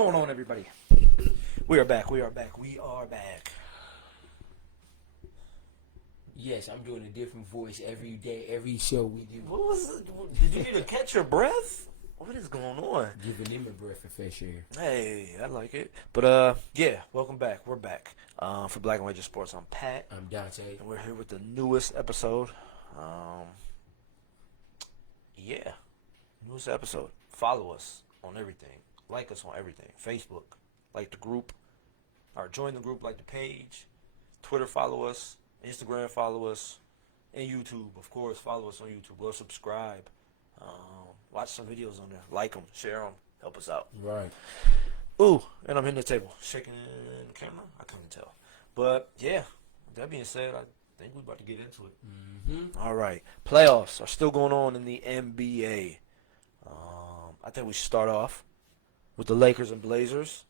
going on, everybody? We are back. We are back. We are back. Yes, I'm doing a different voice every day, every show we do. What was it? Did you need to catch your breath? What is going on? Giving them a breath of fresh air. Hey, I like it. But yeah, welcome back. We're back. For Black and White Sports, I'm Pat. I'm Dante. And we're here with the newest episode. Yeah, newest episode. Follow us on everything. Like us on everything. Facebook, like the group, or join the group, like the page. Twitter, follow us. Instagram, follow us. And YouTube, of course, follow us on YouTube. Go subscribe. Watch some videos on there. Like them, share them, help us out. Right. Ooh, and I'm hitting the table. Shaking the camera? I can't tell. But, yeah, that being said, I think we're about to get into it. Mm-hmm. All right. Playoffs are still going on in the NBA. I think we should start off with the Lakers and Blazers.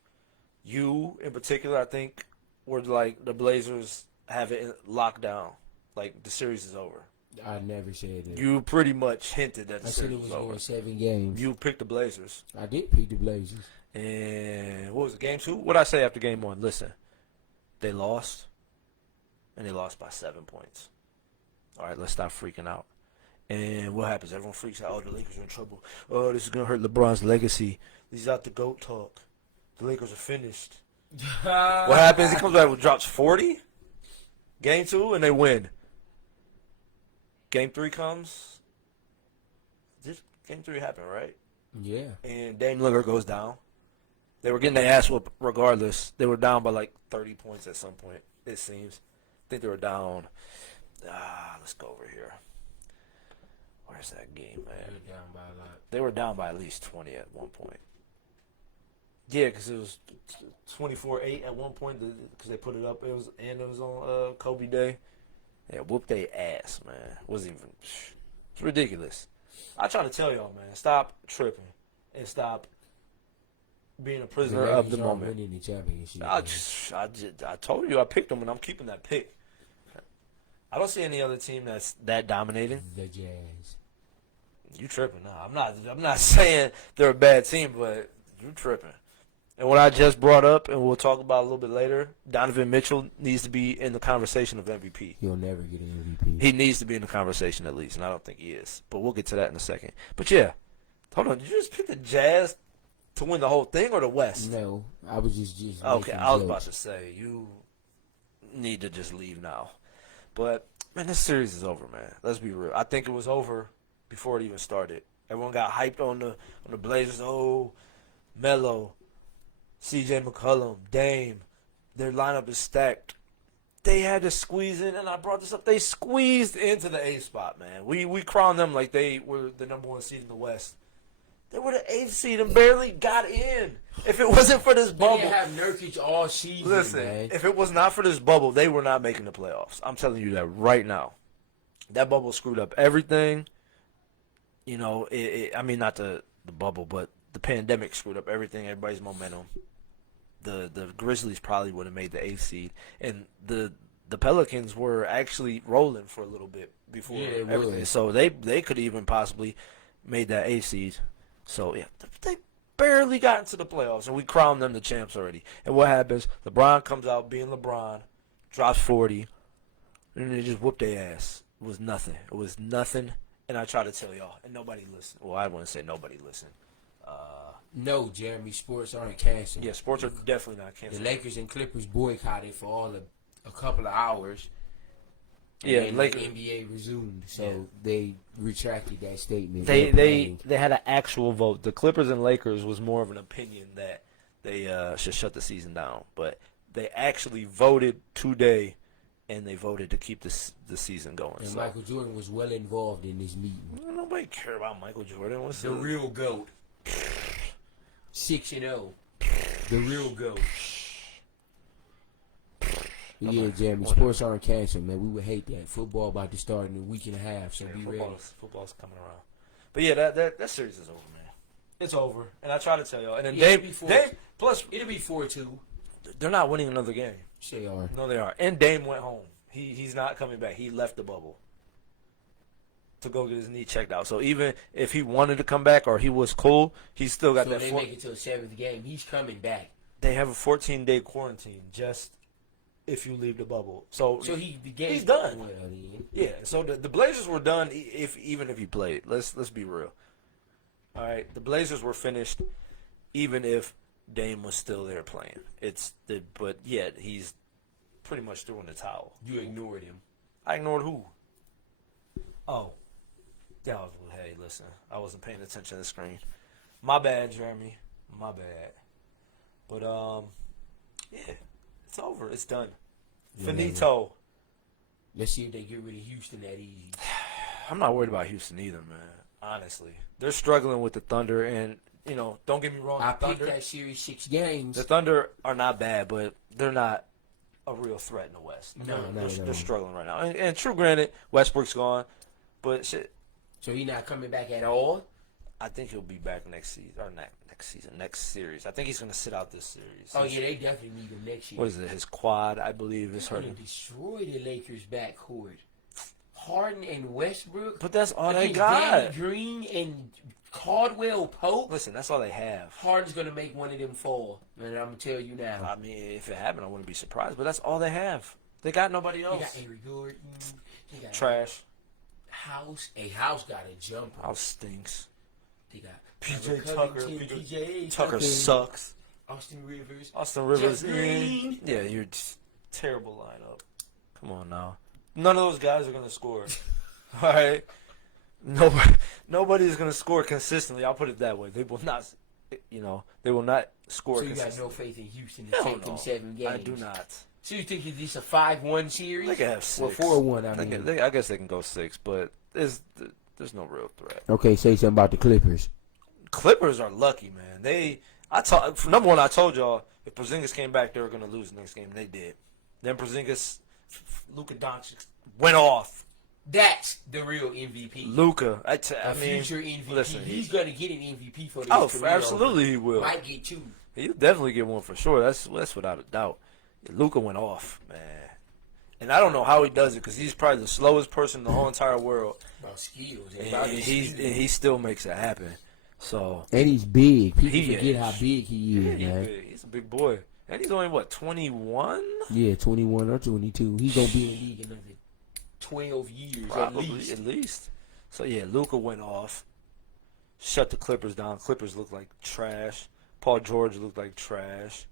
You, in particular, I think, were like the Blazers have it locked down. Like, the series is over. I never said that. You pretty much hinted that the I said series it was was over. going 7 games. You picked the Blazers. I did pick the Blazers. And what was it, game 2? What did I say after game 1? Listen, they lost, and they lost by 7 points. All right, let's stop freaking out. And what happens? Everyone freaks out. Oh, the Lakers are in trouble. Oh, this is going to hurt LeBron's legacy. He's out the GOAT talk. The Lakers are finished. What happens? He comes back with drops 40. Game 2, and they win. Game 3 comes. This game 3 happened, right? Yeah. And Dame Lillard goes down. They were getting their ass whooped regardless. They were down by like 30 points at some point, it seems. I think they were down. Let's go over here. Where's that game, man? They were down by a lot. They were down by at least 20 at one point. Yeah, because it was 24-8 at one point because they put it up. It was on Kobe Day. Yeah, whooped their ass, man. It's ridiculous. I try to tell y'all, man, stop tripping and stop being a prisoner of the moment. Winning the championship. I told you I picked them, and I'm keeping that pick. I don't see any other team that's that dominating. The Jazz. You tripping? No, I'm not saying they're a bad team, but you tripping. And what I just brought up, and we'll talk about a little bit later, Donovan Mitchell needs to be in the conversation of MVP. He'll never get an MVP. He needs to be in the conversation at least, and I don't think he is. But we'll get to that in a second. But yeah, hold on. Did you just pick the Jazz to win the whole thing or the West? No, I was just Okay, making I was jokes. about to say, you need to just leave now. But, man, this series is over, man. Let's be real. I think it was over before it even started. Everyone got hyped on the Blazers. Oh, Melo, C.J. McCollum, Dame. Their lineup is stacked. They had to squeeze in, and I brought this up. They squeezed into the 8th spot, man. We crowned them like they were the number 1 seed in the West. They were the 8th seed and barely got in. If it wasn't for this They bubble. didn't have Nurkic all season, Listen, man. if it was not for this bubble, they were not making the playoffs. I'm telling you that right now. That bubble screwed up everything. You know, I mean, not the bubble, but the pandemic screwed up everything, everybody's momentum. The Grizzlies probably would have made the 8th seed. And the Pelicans were actually rolling for a little bit before everything. So they could even possibly made that 8th seed. So, yeah, they barely got into the playoffs, and we crowned them the champs already. And what happens? LeBron comes out being LeBron, drops 40, and they just whoop their ass. It was nothing. It was nothing, and I try to tell y'all, and nobody listened. Well, I wouldn't say nobody listened. No, Jeremy, sports aren't canceled. Yeah, sports are definitely not The canceled. Lakers and Clippers boycotted for all of a couple of hours. Yeah, and Lakers. the NBA resumed, so Yeah. they retracted that statement. They had an actual vote. The Clippers and Lakers was more of an opinion that they should shut the season down, but they actually voted today, and they voted to keep the season going. And So Michael Jordan was well involved in this meeting. nobody care about Michael Jordan. What's The real GOAT. 6-0. The real GOAT. Yeah, Jeremy, sports aren't canceled, man. We would hate that. Football about to start in a week and a half, so be ready. Football's coming around. But yeah, that series is over, man. It's over, and I try to tell y'all. And then Yeah, Dame, plus It'll be 4-2. they're not winning another game. They are. No, they are. And Dame went home. He's not coming back. He left the bubble. to go get his knee checked out. So even if he wanted to come back or he was cool, he's still got So that. they make it to a 7th game. He's coming back. They have a 14-day quarantine just if you leave the bubble. So he's done. Well, then. Yeah. So the Blazers were done even if he played. Let's be real. All right. The Blazers were finished even if Dame was still there playing. But yet he's pretty much throwing the towel. You ignored him. I ignored who? Oh. Hey, listen. I wasn't paying attention to the screen. My bad, Jeremy. My bad. But yeah, it's over. It's done. Yeah, Finito. Let's see if they get rid of Houston that easy. I'm not worried about Houston either, man. Honestly, they're struggling with the Thunder, and don't get me wrong. I The picked Thunder, that series 6 games. the Thunder are not bad, but they're not a real threat in the West. No, They're struggling right now. And true, granted, Westbrook's gone, but shit, So he's not coming back at all? I think he'll be back next season or next series. I think he's gonna sit out this series. Oh, yeah, they definitely need him next year. What is it? His quad, I believe, is They're going hurting. to destroy the Lakers' backcourt. Harden and Westbrook. But that's all they against got. Danny Green and Caldwell Pope. Listen, that's all they have. Harden's going to make one of them fall. And I'm going to tell you now. I mean, if it happened, I wouldn't be surprised. But that's all they have. They got nobody They else. got Avery Gordon. They got Trash. House. House got a jumper. House stinks. They got PJ Covington, Tucker. PJ Tucker Tucker, sucks. Austin Rivers. Austin Rivers. Jeff Green. Yeah, you're just terrible lineup. Come on now. None of those guys are gonna score. All right. Nobody is gonna score consistently. I'll put it that way. They will not. They will not score. So you got consistently. no faith in Houston to Hell take no. them 7 games? I do not. So you think it's a 5-1 series? They can have 6. Well, 4-1, I mean. I guess they can go 6, but there's no real threat. Okay, say something about the Clippers. Clippers are lucky, man. Number one, I told y'all if Porzingis came back, they were gonna lose the next game. They did. Then Porzingis, Luka Doncic went off. That's the real MVP. Luka, I mean, future MVP. listen, He's going to get an MVP for this oh, career. absolutely he will. Might get 2. He'll definitely get one for sure. That's without a doubt. Luka went off, man, and I don't know how he does it because he's probably the slowest person in the whole entire world. About skills. And he still makes it happen. So And he's big. People He forget is. how big he is, man. he's a big boy, and he's only 21? Yeah, 21 or 22. He's going to be in the league another 12 years Probably at least. So yeah, Luka went off, shut the Clippers down. Clippers looked like trash. Paul George looked like trash.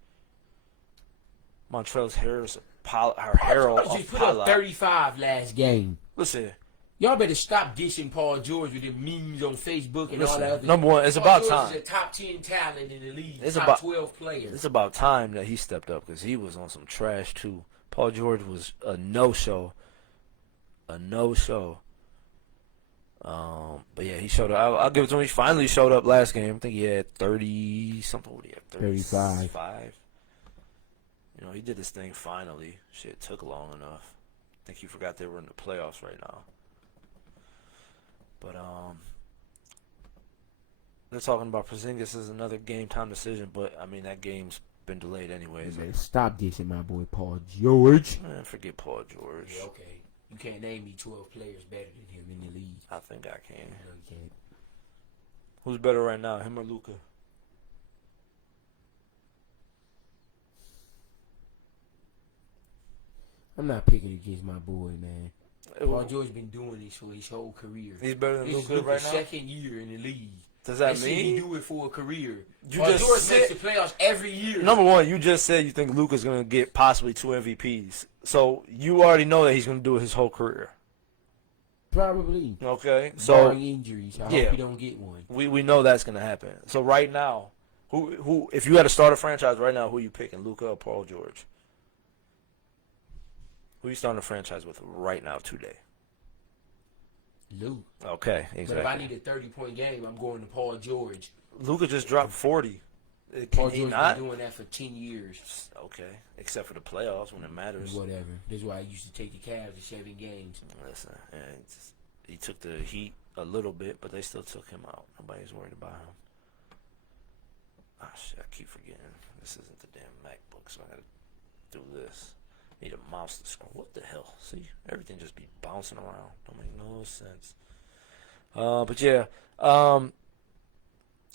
Montrezl Harris, Harold, Just put up 35 last game. Listen, Y'all better stop dissing Paul George with the memes on Facebook and all that other. number one, it's Paul about George time. is a top 10 talent in the league. It's top about- 12 players. It's about time that he stepped up because he was on some trash too. Paul George was a no-show. But yeah, he showed up. I'll give it to him. He finally showed up last game. I think he had 30 something. What did he have? 35. He did this thing finally. Shit took long enough. I think he forgot they were in the playoffs right now. But they're talking about Porzingis as another game time decision. But I mean that game's been delayed anyways. Man, stop dissing my boy Paul George. Man, forget Paul George. Yeah, okay. You can't name me 12 players better than him in the league. I think I can. No, you can't. Who's better right now, him or Luka? I'm not picking against my boy, man. Paul George been doing this for his whole career. He's better than This is Luka right Luka's now. second year in the league. Does that They say he mean? do it for a career. You Paul just George said- makes the playoffs every year. Number one, you just said you think Luka's gonna get possibly 2 MVPs, so you already know that he's gonna do it his whole career. Probably. Okay, so Barring injuries. I yeah. hope he don't get one. we know that's gonna happen. So right now, who if you had to start a franchise right now, who you picking, Luka or Paul George? Who you starting a franchise with right now today? Luke. Okay, But if I exactly. need a 30-point game, I'm going to Paul George. Luka just dropped 40. Paul Can he George not? been doing that for 10 years. Okay, except for the playoffs when it matters. Whatever. That's why I used to take the Cavs to 7 games. Listen, he took the Heat a little bit, but they still took him out. Nobody's worried about him. Ah, shit, I keep forgetting. This isn't the damn MacBook, so I gotta do this. Need a mouse to scroll. What the hell? See, everything just be bouncing around. Don't make no sense. But yeah,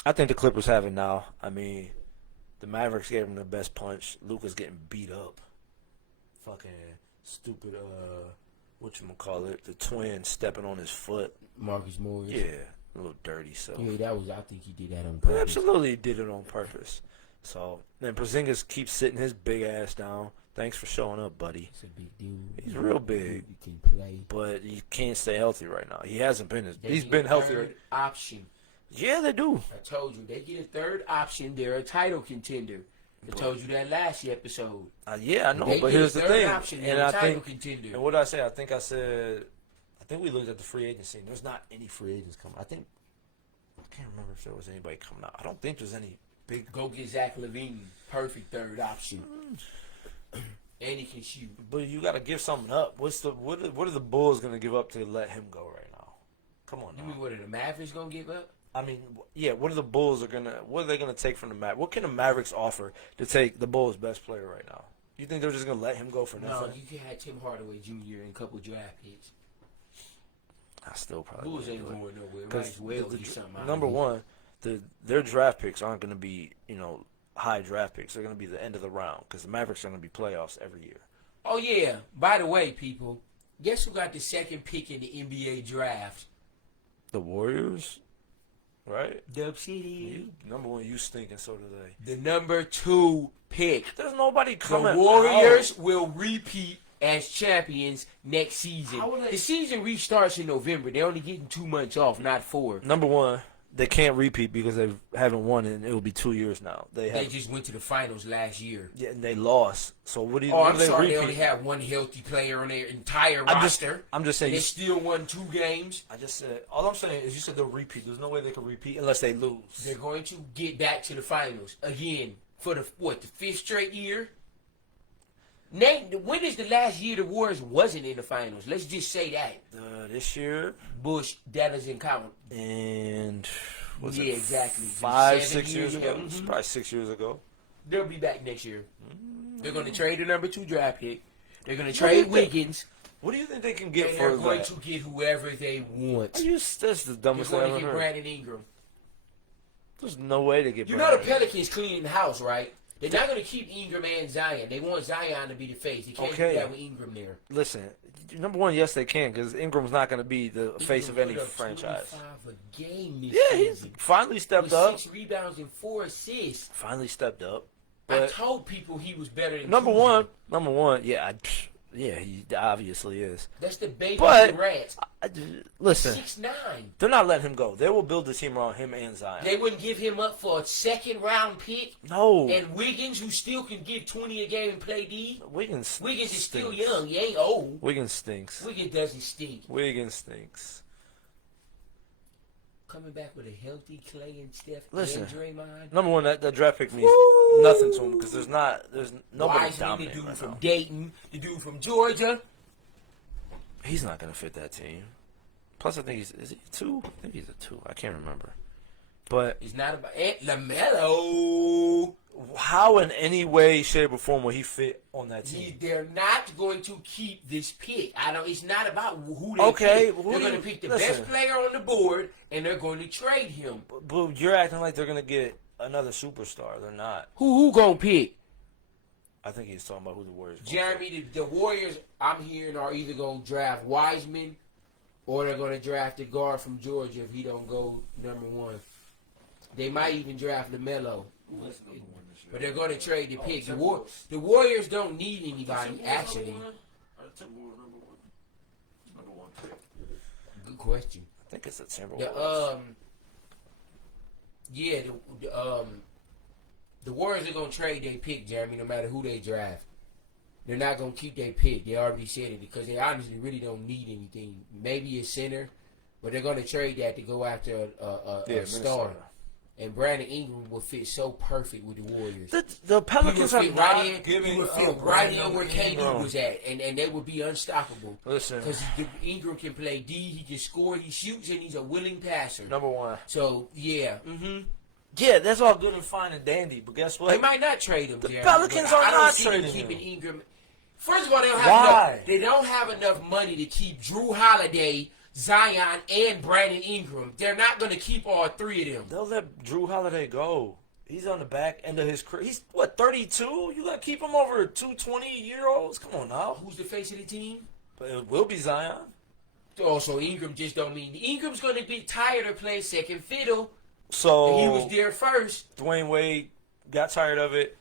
I think the Clippers have it now. I mean, the Mavericks gave him the best punch. Luka's getting beat up. Fucking stupid. Whatchamacallit, the twin stepping on his foot. Marcus Morris. Yeah, a little dirty. So Yeah, that was. I think he did that on purpose. absolutely did it on purpose. So then Porzingis keeps sitting his big ass down. Thanks for showing up, buddy. It's a big dude. He's real big. He can play. But he can't stay healthy right now. He hasn't been. They He's get been a healthier. third option. Yeah, they do. I told you they get a third option. They're a title contender. I told you that last episode. Yeah, I know. They But get a here's the third thing. option. They're And a I title think. contender. And what did I say? I think we looked at the free agency. And there's not any free agents coming. I can't remember if there was anybody coming out. I don't think there's any big. Go get Zach LaVine. Perfect third option. And he can shoot. But you got to give something up. What are the Bulls going to give up to let him go right now? Come on You now. mean what are the Mavericks gonna give up? I mean, yeah. What are the Bulls What are they gonna take from the Mavericks? What can the Mavericks offer to take the Bulls' best player right now? You think they're just gonna let him go for No, nothing? you can have Tim Hardaway Jr. and a couple draft picks. I still probably Bulls wouldn't ain't do it. going nowhere. Might Because as well get something out number of it. one, their draft picks aren't gonna be high draft picks. They're gonna be the end of the round because the Mavericks are gonna be playoffs every year. Oh yeah. By the way, people, guess who got the second pick in the NBA draft? The Warriors, right? Dub City. Number one, you stink, and so do they. The number 2 pick. There's nobody The coming. Warriors will repeat as champions next season. How will they- The season restarts in November. They're only getting 2 months off, not 4. Number one, they can't repeat because they haven't won, and it will be 2 years now. They just went to the finals last year. Yeah, and they lost. So what do you? Oh, what I'm do they sorry. repeat? They only had one healthy player on their entire I'm just roster. saying. They You, still won 2 games. I just said. All I'm saying is you said they'll repeat. There's no way they can repeat unless they lose. They're going to get back to the finals again for the 5th straight year. Nate, when is the last year the Warriors wasn't in the finals? Let's just say that. This year Bush, that doesn't count. and was Yeah, it exactly. 5, 7 6 years years ago? ago. It's probably 6 years ago. They'll be back next year. They're going to Mm. trade the number 2 draft pick. They're going to What do you trade think? Wiggins. What do you think they can get And for they're going that? to get whoever they want. That's the They're dumbest thing I've going to ever get heard. Brandon Ingram. There's no way to get. You know the Brandon. Pelicans cleaning the house, right? They're not going to keep Ingram and Zion. They want Zion to be the face. They can't Okay. do that with Ingram there. Listen, number one, yes they can because Ingram's not going to be the face of Ingram any put up franchise. 25 a game this Yeah, he's season. finally stepped With up. 6 rebounds and 4 assists. Finally stepped up. I But told people he was better than number Kuzma. one, yeah, he obviously is. That's the baby But- Durant. Listen, 6'9". they're not letting him go. They will build the team around him and Zion. They wouldn't give him up for a 2nd-round pick. No, And Wiggins, who still can get 20 a game and play D. Wiggins. Wiggins is still stinks. young. He ain't old. Wiggins stinks. Wiggins doesn't stink. Wiggins stinks. Coming back with a healthy Clay and Steph Listen. and Draymond. Number one, that draft pick means Woo! nothing to him because there's nobody Wiseman, the dominating dude right from now. Dayton, the dude from Georgia. He's not gonna fit that team. Plus, I think is he a 2? I think he's a 2. I can't remember. But It's not about LaMelo. how in any way, shape, or form will he fit on that team? They're not going to keep this pick. It's not about who they Okay, pick. who They're do going you- to pick the listen. best player on the board, and they're going to trade him. But you're acting like they're gonna get another superstar. They're not. Who going to pick? I think he's talking about who the Warriors. gonna Jeremy, the Warriors, I'm hearing, are either going to draft Wiseman or they're going to draft the guard from Georgia if he don't go number 1. They might even draft LaMelo. But they're going to trade the pick. The Warriors don't need anybody, actually. Good question. I think it's the Timberwolves. The Warriors are gonna trade their pick, Jeremy, no matter who they draft. They're not gonna keep their pick. They already said it because they honestly really don't need anything. Maybe a center, but they're gonna trade that to go after a star. Minnesota. And Brandon Ingram will fit so perfect with the Warriors. The He would Pelicans are fit not right in. He giving would up fit right in Brandon where KD Ingram. was at, and they would be unstoppable. Listen, Because Ingram can play D, he can score, he shoots, and he's a willing passer. number one. So yeah, Yeah, that's all good and fine and dandy, but guess what? they might not trade him. The Jeremy, Pelicans but are I don't not see them trading keeping him. Ingram. First of all, Why? they don't have enough money to keep Drew Holiday, Zion and Brandon Ingram. They're not going to keep all three of them. They'll let Drew Holiday go. He's on the back end of his career. He's, what, 32? You got to keep him over two 20-year-olds? Come on now. Who's the face of the team? But it will be Zion. Oh, so Ingram just don't mean. Ingram's going to be tired of playing second fiddle. So And he was there first. Dwayne Wade got tired of it.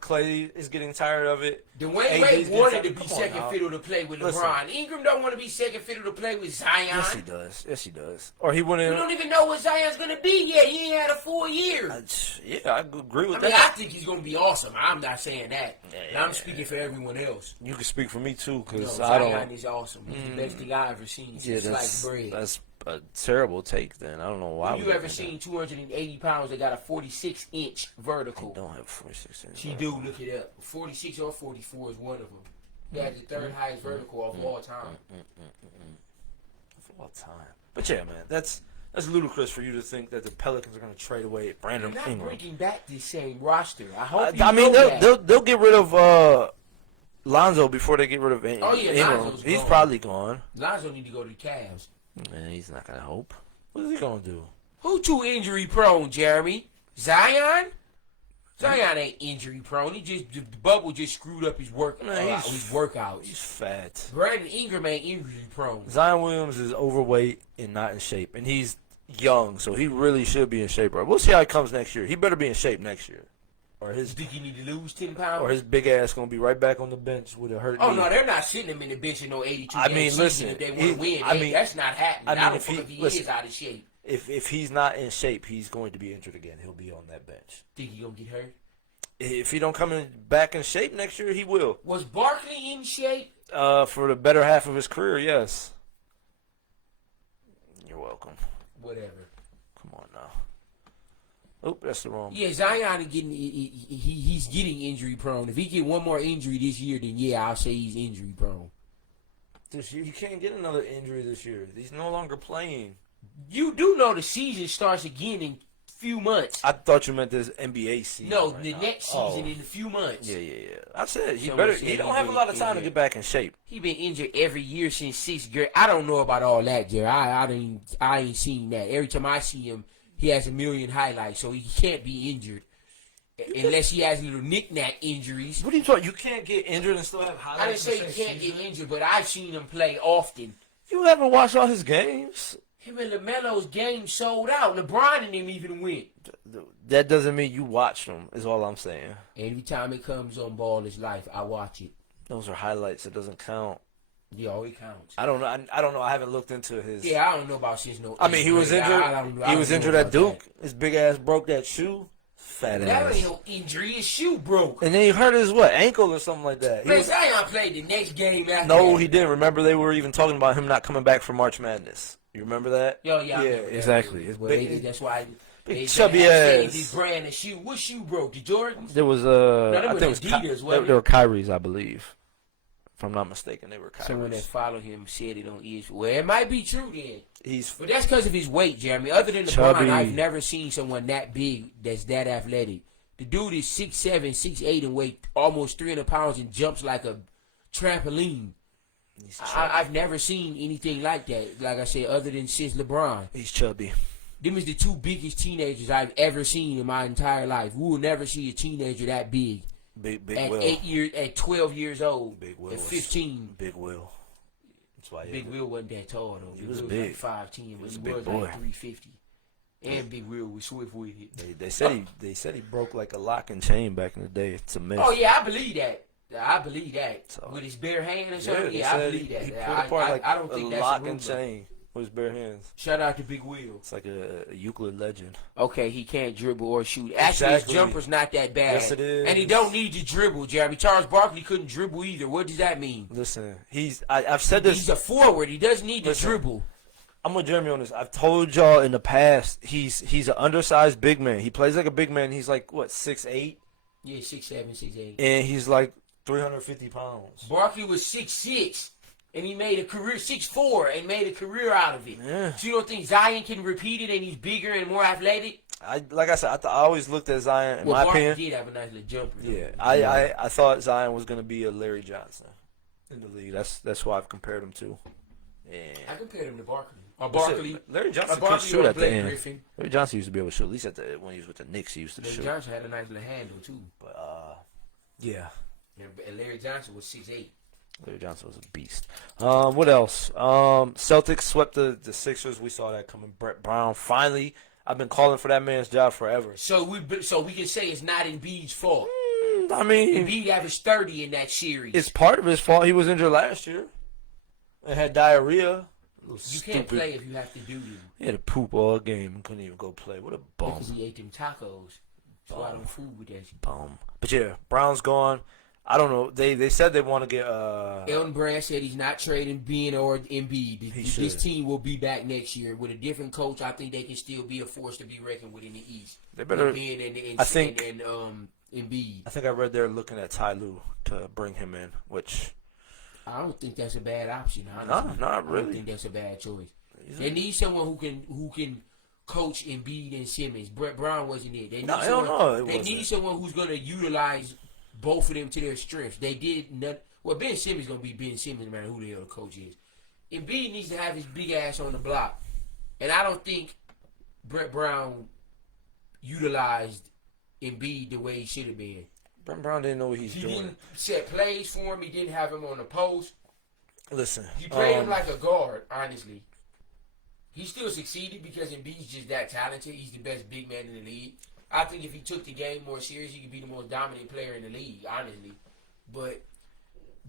Clay is getting tired of it. Dwayne AD's Wade getting wanted tired- to be Come on second now. fiddle to play with Listen. LeBron. Ingram don't want to be second fiddle to play with Zion. Yes, he does. Yes, he does. Or he We wouldn't. don't even know what Zion's going to be yet. He ain't had a full year. Yeah, I agree with I mean, I that. think he's going to be awesome. I'm not saying that. Yeah, I'm speaking for everyone else. You can speak for me too, No, because I Zion don't. is awesome. He's the best thing I ever seen Yeah, since sliced bread. that's a terrible take. Then I don't know why. Have we you ever think seen 280 pounds that got a 46-inch that. vertical? Don't have 46 inches. She do, look it up. 46 or 44 is one of them. That's the third highest vertical of all time. of all time. But yeah, man, that's ludicrous for you to think that the Pelicans are going to trade away They're Brandon not Ingram. bringing back the same roster. I hope you I mean, know that. they'll get rid of Lonzo before they get rid of Oh, yeah, Ingram. Lonzo's He's gone. probably gone. Lonzo need to go to the Cavs. Man, he's not going to hope. What is he going to do? Who too injury prone, Jeremy? Zion? Zion ain't injury prone. The bubble just screwed up his Man, his workouts. He's fat. Brandon Ingram ain't injury prone. Zion Williams is overweight and not in shape, and he's young, so he really should be in shape. Right? We'll see how he comes next year. He better be in shape next year, or You his think he need to lose 10 pounds? big ass gonna be right back on the bench with a hurt Oh knee. no, they're not sitting him in the bench in no 82 I game mean, season listen, if they want he- to win. I Hey, mean- that's not happening. I I, mean, don't if think he- if he listen. is out of shape. If he's not in shape, he's going to be injured again. He'll be on that bench. Think he gonna get hurt? If he don't come back in shape next year, he will. Was Barkley in shape? For the better half of his career, yes. You're welcome. Whatever. Come on now. Oh, that's the wrong. Yeah, Zion is he's getting injury prone. If he get one more injury this year, then yeah, I'll say he's injury prone. This year, he can't get another injury this year. He's no longer playing. You do know the season starts again in a few months. I thought you meant this NBA season. No, right the now. next Oh. season in a few months. Yeah. I said he Someone better. said He don't he have a been lot of time to injured. get back in shape. He been injured every year since sixth grade. I don't know about all that, Jerry. I ain't seen that. Every time I see him, he has a million highlights, so he can't be injured unless he has little knick-knack injuries. What are you talking? You can't get injured and still have I highlights. didn't say he can't get injured, but I've seen him play often. You haven't watched all his games. Him and LaMelo's game sold out. LeBron and him even went. That doesn't mean you watched them. Is all I'm saying. Every time it comes on Ball is Life, I watch it. Those are highlights. It doesn't count. Yeah, it counts. I don't know. I don't know. I haven't looked into his. Yeah, I don't know about since no. I mean, he was grade. injured. I don't He was know injured at about Duke. His big ass broke that shoe. Fat That, that ass. ain't no injury. His shoe broke. And then he hurt his what, ankle or something like that. He Man, was- Zion played the next game after no, that. he didn't. Remember, they were even talking about him not coming back for March Madness. You remember that? Yo, yeah, I Yeah, remember that. exactly. It's Well, big- that's why they chubby had ass. saved his brand of shoe. What shoe broke? The Jordans? There was them I was think it was Adidas, wasn't they it? were Kyrie's, I believe. If I'm not mistaken, they were Someone that Kyrie's. followed him said it on ESPN. Well, it might be true then. He's But that's because of his weight, Jeremy. Other than Chubby. LeBron, I've never seen someone that big that's that athletic. The dude is 6'7", 6'8", and weighs almost 300 pounds and jumps like a trampoline. he's chubby. I've never seen anything like that, like I said, other than since LeBron. He's chubby. Them is the two biggest teenagers I've ever seen in my entire life. We will never see a teenager that big Big at Will. 8 years, at 12 years old, Big Will at was- 15. Big Will. That's why. Big Will wasn't that tall though. He was Will big. like 5'10", but was he a big was boy. like 350. And Big Will was swift with it. They said he broke like a lock and chain back in the day. It's a myth. Oh yeah, I believe that. I believe that. So- With his bare hand or Yeah, something, they yeah, I said believe that. he pulled I, apart like I don't think a that's lock a and rumor. chain with his bare hands. Shout out to Big Will. It's like a Euclid legend. Okay, he can't dribble or shoot. Actually, Exactly. his jumper's not that bad. Yes, it is. And he don't need to dribble, Jeremy. Charles Barkley couldn't dribble either. What does that mean? Listen, I've said this. He's a forward. He doesn't need to Listen. dribble. I'm with Jeremy on this. I've told y'all in the past, he's an undersized big man. He plays like a big man. He's like, what, 6'8"? Yeah, 6'7", 6'8". And he's like 350 pounds. Barkley was 6'6", and he made a career 6'4", and made a career out of it. Yeah. So you don't think Zion can repeat it, and he's bigger and more athletic? Like I said, I always looked at Zion, in Well, my Barkley opinion. did have a nice little jumper. though. Yeah, I thought Zion was going to be a Larry Johnson in the league. That's who I've compared him to. I compared him to Barkley. Or Well, shit, Barkley. Larry Johnson could Barkley shoot or at the Blake end. Griffin. Larry Johnson used to be able to shoot. At least when he was with the Knicks, he used to Larry shoot. Johnson had a nice little handle, too. But yeah, And Larry Johnson was 6'8". Larry Johnson was a beast. What else? Celtics swept the Sixers. We saw that coming. Brett Brown finally. I've been calling for that man's job forever. So we can say it's not Embiid's fault. I mean, Embiid averaged 30 in that series. it's part of his fault. He was injured last year and had diarrhea. You can't play if you have to do them. He had to poop all game and couldn't even go play. What a bum. Because he ate them tacos. So I don't fool with that shit. Bum. But yeah, Brown's gone. I don't know. They said they want to get Elton Brand said he's not trading Bean or Embiid. He This should. team will be back next year with a different coach. I think they can still be a force to be reckoned with in the East. They better. With Bean and I think- Embiid. I think I read they're looking at Ty Lue to bring him in, which I don't think that's a bad option. Honestly. not I don't really. think that's a bad choice. They need someone who can coach Embiid and Simmons. Brett Brown wasn't it. They need No, I someone, don't know. It They wasn't. need someone who's going to utilize both of them to their strengths. They did not. Well, Ben Simmons going to be Ben Simmons, no matter who the hell the coach is. Embiid needs to have his big ass on the block, and I don't think Brett Brown utilized Embiid the way he should have been. Brett Brown didn't know what he's He doing. didn't set plays for him. He didn't have him on the post. Listen, He played him like a guard, honestly. He still succeeded because Embiid's just that talented. He's the best big man in the league. I think if he took the game more serious, he could be the most dominant player in the league, honestly. But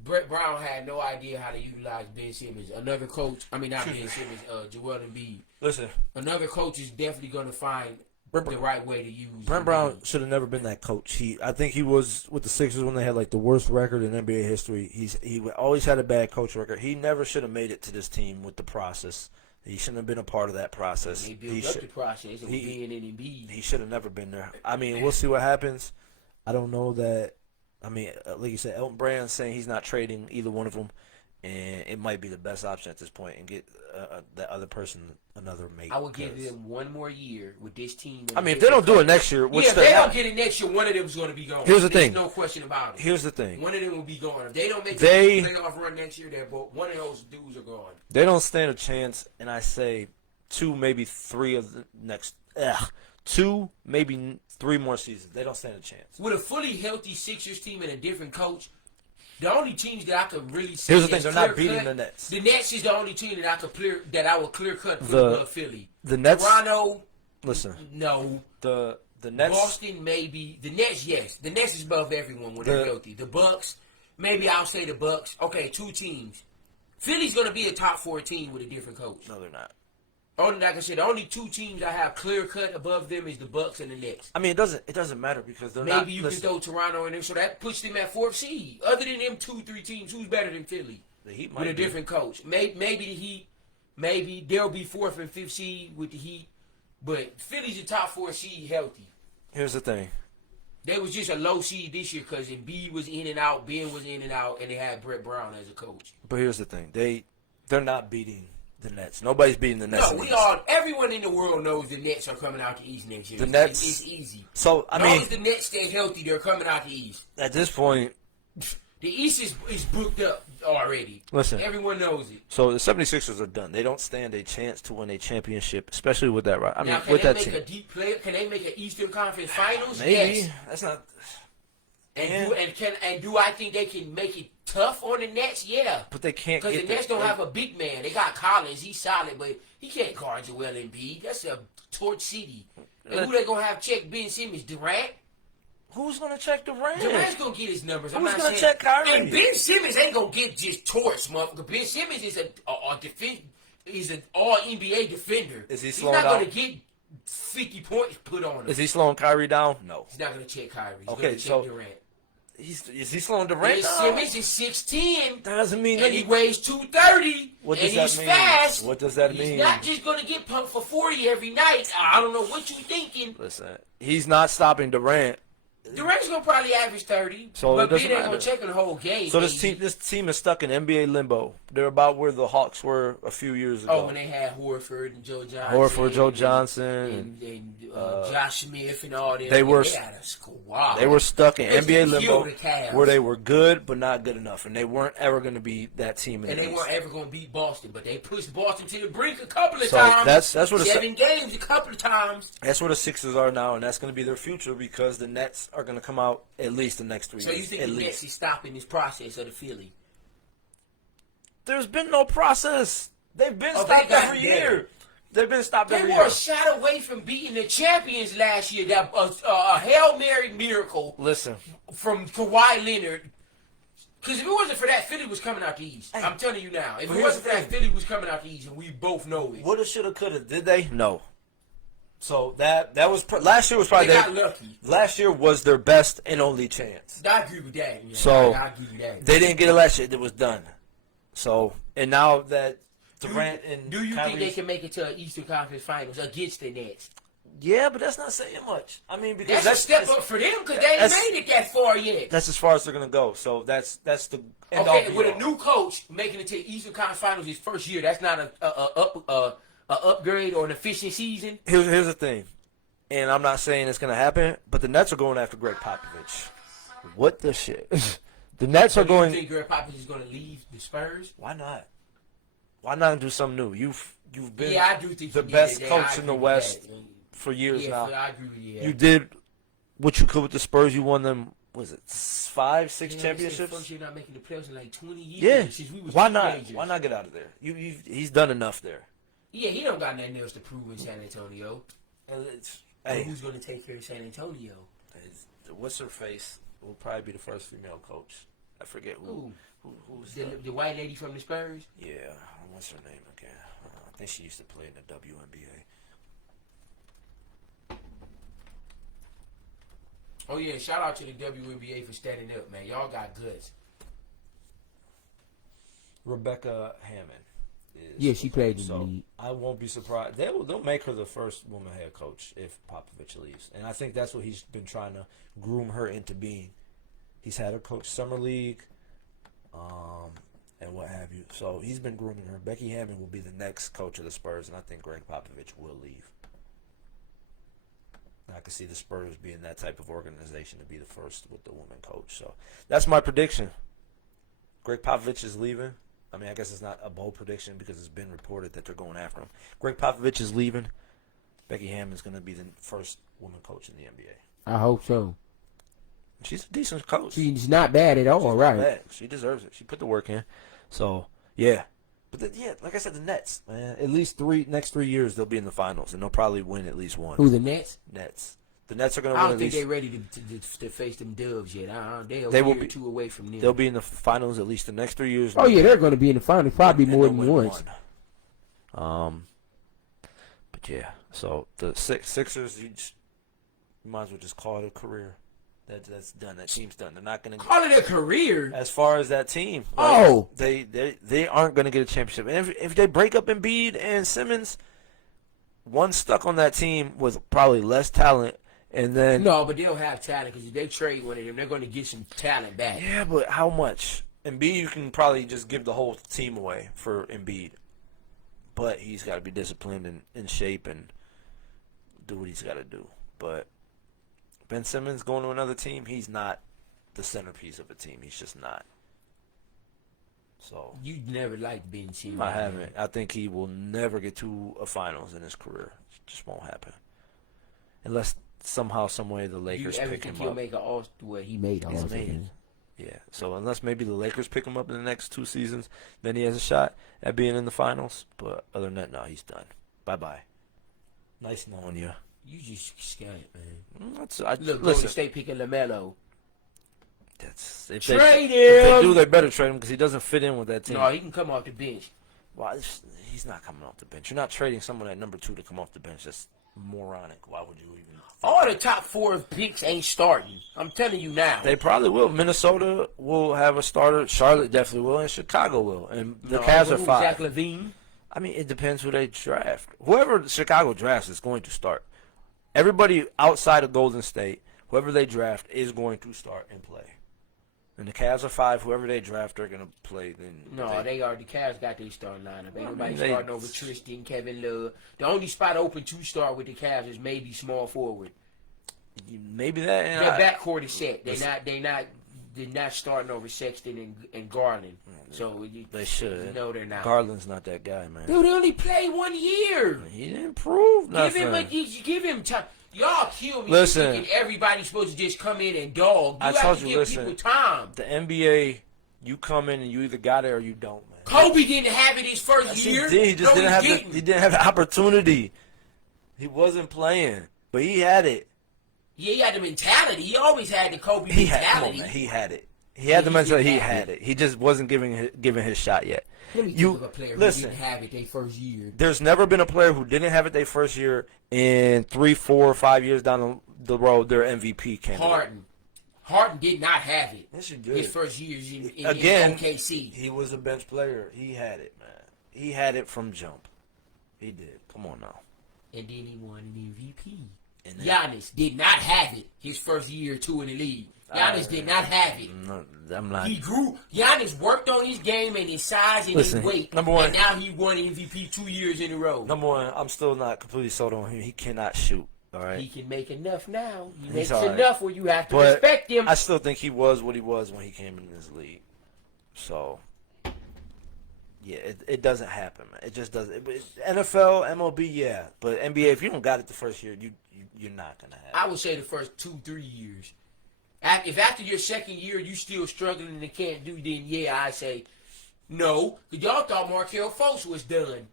Brett Brown had no idea how to utilize Ben Simmons. Another coach, not Ben Simmons, Joel Embiid. listen. Another coach is definitely going to find the right way to use Brent Brown Embiid. should have never been that coach. I think he was with the Sixers when they had like the worst record in NBA history. He always had a bad coach record. He never should have made it to this team with the process. He shouldn't have been a part of that process. They built up the process of being in Embiid. He should have never been there. I mean, we'll see what happens. I don't know that. I mean, like you said, Elton Brand saying he's not trading either one of them, and it might be the best option at this point and get that other person another mate. I would give them one more year with this team. I mean, if they don't do it next year, which if they don't get it next year, one of them is going to be gone. Here's the There's thing. no question about it. Here's the thing. One of them will be gone. If they don't make They- a playoff run next year, one of those dudes are gone. They don't stand a chance, and I say 2, maybe 3 of the next 2, maybe 3 more seasons. They don't stand a chance. With a fully healthy Sixers team and a different coach, the only teams that I could really see. Here's the thing: as they're not clear-cut- beating the Nets. The Nets is the only team that I would clear cut put The- above Philly. The Nets. Toronto, Listen, no. the Nets. Boston, maybe. The Nets, yes. The Nets is above everyone when they're healthy. The Bucks, maybe I'll say the Bucks. Okay, 2 teams. Philly's going to be a top 4 team with a different coach. No, they're not. Like I said, the only 2 teams I have clear cut above them is the Bucks and the Nets. I mean, it doesn't matter because they're not. Maybe you can throw Toronto in there, so that puts them at 4th seed. Other than them 2-3 teams, who's better than Philly The Heat with might a be. different coach? Maybe the Heat. Maybe they'll be 4th and 5th seed with the Heat, but Philly's a top 4 seed healthy. Here's the thing. They was just a low seed this year because Embiid was in and out, Ben was in and out, and they had Brett Brown as a coach. But here's the thing. They're not beating the Nets. Nobody's beating the Nets. No, in the East. everyone in the world knows the Nets are coming out the East next year. The Nets- It's easy. So As long as the Nets stay healthy, they're coming out the East. at this point, The East is booked up already. Listen. Everyone knows it. so the 76ers are done. They don't stand a chance to win a championship, especially with that. I mean, Now, can with they that make team. a deep play? Can they make an Eastern Conference Finals? Maybe Yes. that's not. And do I think they can make it tough on the Nets? Yeah. But they can't Because get the Nets don't have a big man. They got Collins. He's solid, but he can't guard Joel Embiid. That's a torch city. And who they gonna have check Ben Simmons? Durant? Who's gonna check Durant? Durant's gonna get his numbers. I'm Who's not gonna saying- check Kyrie? And Ben Simmons ain't gonna get just torched, motherfucker. Ben Simmons is a defense. He's an All NBA defender. Is he He's slowing not down? gonna get 50 points put on him. Is he slowing Kyrie down? No. He's not gonna check Kyrie. He's Okay, gonna check so Durant. Is he slowing Durant Ben down? Simmons is 6'10", That doesn't mean and he anything. weighs 230. What and does that he's mean? fast. What does that He's mean? not just gonna get pumped for 40 every night. I don't know what you thinking. Listen, he's not stopping Durant. Durant's gonna probably average 30, So it but doesn't then they're gonna matter. check the whole game. So maybe. this team is stuck in NBA limbo. They're about where the Hawks were a few years ago. Oh, when they had Horford and Joe Johnson. Horford, Joe Johnson, and Josh Smith and all them. they were- They had a squad. they were stuck in They just NBA killed limbo the Cavs. where they were good but not good enough, and they weren't ever going to be that team in And the they East. weren't ever going to beat Boston, but they pushed Boston to the brink a couple of So times. that's what 7 games a couple of times. That's where the Sixers are now, and that's going to be their future because the Nets are going to come out at least the next 3 So years. you think at the least. Nets is stopping this process of the Philly? There's been no process. They've been Oh, stopped they got every better. year. They've been stopped They every were year. a shot away from beating the champions last year. That a Hail Mary miracle Listen, from Kawhi Leonard. Because if it wasn't for that, Philly was coming out the East. I'm telling you now. If it here's wasn't the for that, thing. Philly was coming out the East, and we both know it. woulda, shoulda, coulda. Did they? No. So that was last year was probably They got lucky. last year was their best and only chance. I agree with that. Yeah. So, I give you that. They didn't get it last year. It was done. So and now that Durant and Do you think they Kyrie's- can make it to an Eastern Conference Finals against the Nets? Yeah, but that's not saying much. I mean, because That's a step up for them because they ain't that's- made it that far yet. That's as far as they're gonna go. So that's the end all Okay, be with a all. new coach making it to the Eastern Conference Finals his first year, that's not a upgrade or an efficient season. Here's the thing, and I'm not saying it's gonna happen, but the Nets are going after Greg Popovich. What the shit? The Nets are Do you going. think Greg Popovich is going to leave the Spurs? Why not? Why not do something new? You've been Yeah, I do think the he did best it. coach I in the agree with West that. for years Yeah, now. I agree with you. You did what you could with the Spurs. You won them. Was it 5, 6 First championships? year not making the playoffs in like 20 years. Yeah. Since we was Why not? teenagers. Why not get out of there? He's done enough there. Yeah, he don't got nothing else to prove in San Antonio. Hey, Who's going to take care of San Antonio? what's her face? Will probably be the first female coach. I forget who. Who's The white lady from the Spurs? Yeah, what's her name again? I think she used to play in the WNBA. Oh, yeah, shout out to the WNBA for standing up, man. Y'all got guts. Rebecca Hammond. Yeah, she played in the So league. I won't be surprised. They'll make her the first woman head coach if Popovich leaves, and I think that's what he's been trying to groom her into being. He's had her coach summer league, and what have you. So he's been grooming her. Becky Hammond will be the next coach of the Spurs, and I think Greg Popovich will leave. I can see the Spurs being that type of organization to be the first with the woman coach. So that's my prediction. Greg Popovich is leaving. I mean, I guess it's not a bold prediction because it's been reported that they're going after him. Greg Popovich is leaving. Becky Hammond's going to be the first woman coach in the NBA. I hope so. She's a decent coach. She's not bad at all, right? Bad. She deserves it. She put the work in. So, yeah. But, like I said, the Nets, man, at least next 3 years they'll be in the finals, and they'll probably win at least one. Who, the Nets? Nets. The Nets are going to I win don't at think least. they're ready to face them Dubs yet. They're They a will year or be- two away from them. They'll be in the finals at least the next 3 years. Oh, yeah, they're going to be in the finals probably And more they'll than win once. one. But yeah, so the Sixers, you might as well just call it a career. That's done. That team's done. They're not going to. Call it a career. As far as that team, Oh. they aren't going to get a championship. And if they break up Embiid and Simmons, one stuck on that team with probably less talent, and then No, but they'll have talent because if they trade one of them, they're going to get some talent back. yeah, but how much? Embiid, you can probably just give the whole team away for Embiid, but he's got to be disciplined and in shape and do what he's got to do. But Ben Simmons going to another team, he's not the centerpiece of a team. He's just not. So You never liked Ben Simmons. I haven't. I think he will never get to a finals in his career. It just won't happen unless somehow, some way, the You Lakers ever pick think him he'll up. make an all? Well, he made He's all. made it. Yeah. So unless maybe the Lakers pick him up in the next 2 seasons, then he has a shot at being in the finals. But other than that, no, he's done. Bye. Nice knowing you. You just scared, man. Look, Look, Golden listen. State picking LaMelo. If they Trade do, him. they better trade him because he doesn't fit in with that team. No, he can come off the bench. Why? He's not coming off the bench. You're not trading someone at number 2 to come off the bench. That's moronic. Why would you even? All the top 4 picks ain't starting. I'm telling you now. They probably will. Minnesota will have a starter. Charlotte definitely will, and Chicago will. And the Cavs are 5. Zach Levine. I mean, it depends who they draft. Whoever Chicago drafts is going to start. Everybody outside of Golden State, whoever they draft is going to start and play. And the Cavs are 5. Whoever they draft, they're going to play. Then No, they already. Cavs got their starting lineup. Ain't nobody they- starting over Tristan, Kevin Love. The only spot open to start with the Cavs is maybe small forward. maybe that. And Their backcourt is set. They're not starting over Sexton and Garland. So they should. No, they're not. Garland's not that guy, man. Dude, they only played 1 year. He didn't prove nothing. Give him time. Y'all kill me. Listen. Thinking everybody's supposed to just come in and dog. I You have told to you, give listen. people time. The NBA, you come in and you either got it or you don't, man. Kobe didn't have it his first Yes, year. he did. He just No, didn't have didn't. he didn't have the opportunity. He wasn't playing, but he had it. Yeah, he had the mentality. He always had the Kobe He had, come on, mentality. man. He had it. He had the he mentality. didn't He have had it. He just wasn't giving his shot yet. Let me You think of a player listen. who didn't have it their first year. There's never been a player who didn't have it their first year in 3, 4, 5 years down the road. Their MVP candidate. Harden did not have it. Yes, he did. His first years in Again, OKC. he was a bench player. He had it, man. He had it from jump. He did. Come on now. And then he won an MVP. And then- Giannis did not have it his first year or two in the league. Giannis did not have it. No, I'm not. He grew. Giannis worked on his game and his size and Listen, his weight. number one- And now he won MVP 2 years in a row. Number one, I'm still not completely sold on him. He cannot shoot. All He right. can make enough now. He He's makes all right. enough where you have to But respect him. I still think he was what he was when he came in this league. So, yeah, it doesn't happen, man. It just doesn't. NFL, MLB, yeah, but NBA, if you don't got it the first year, you're not gonna have I it. would say the first 2-3 years. If after your second year you still struggling and can't do, then yeah, I say no. Because y'all thought Markelle Fultz was done.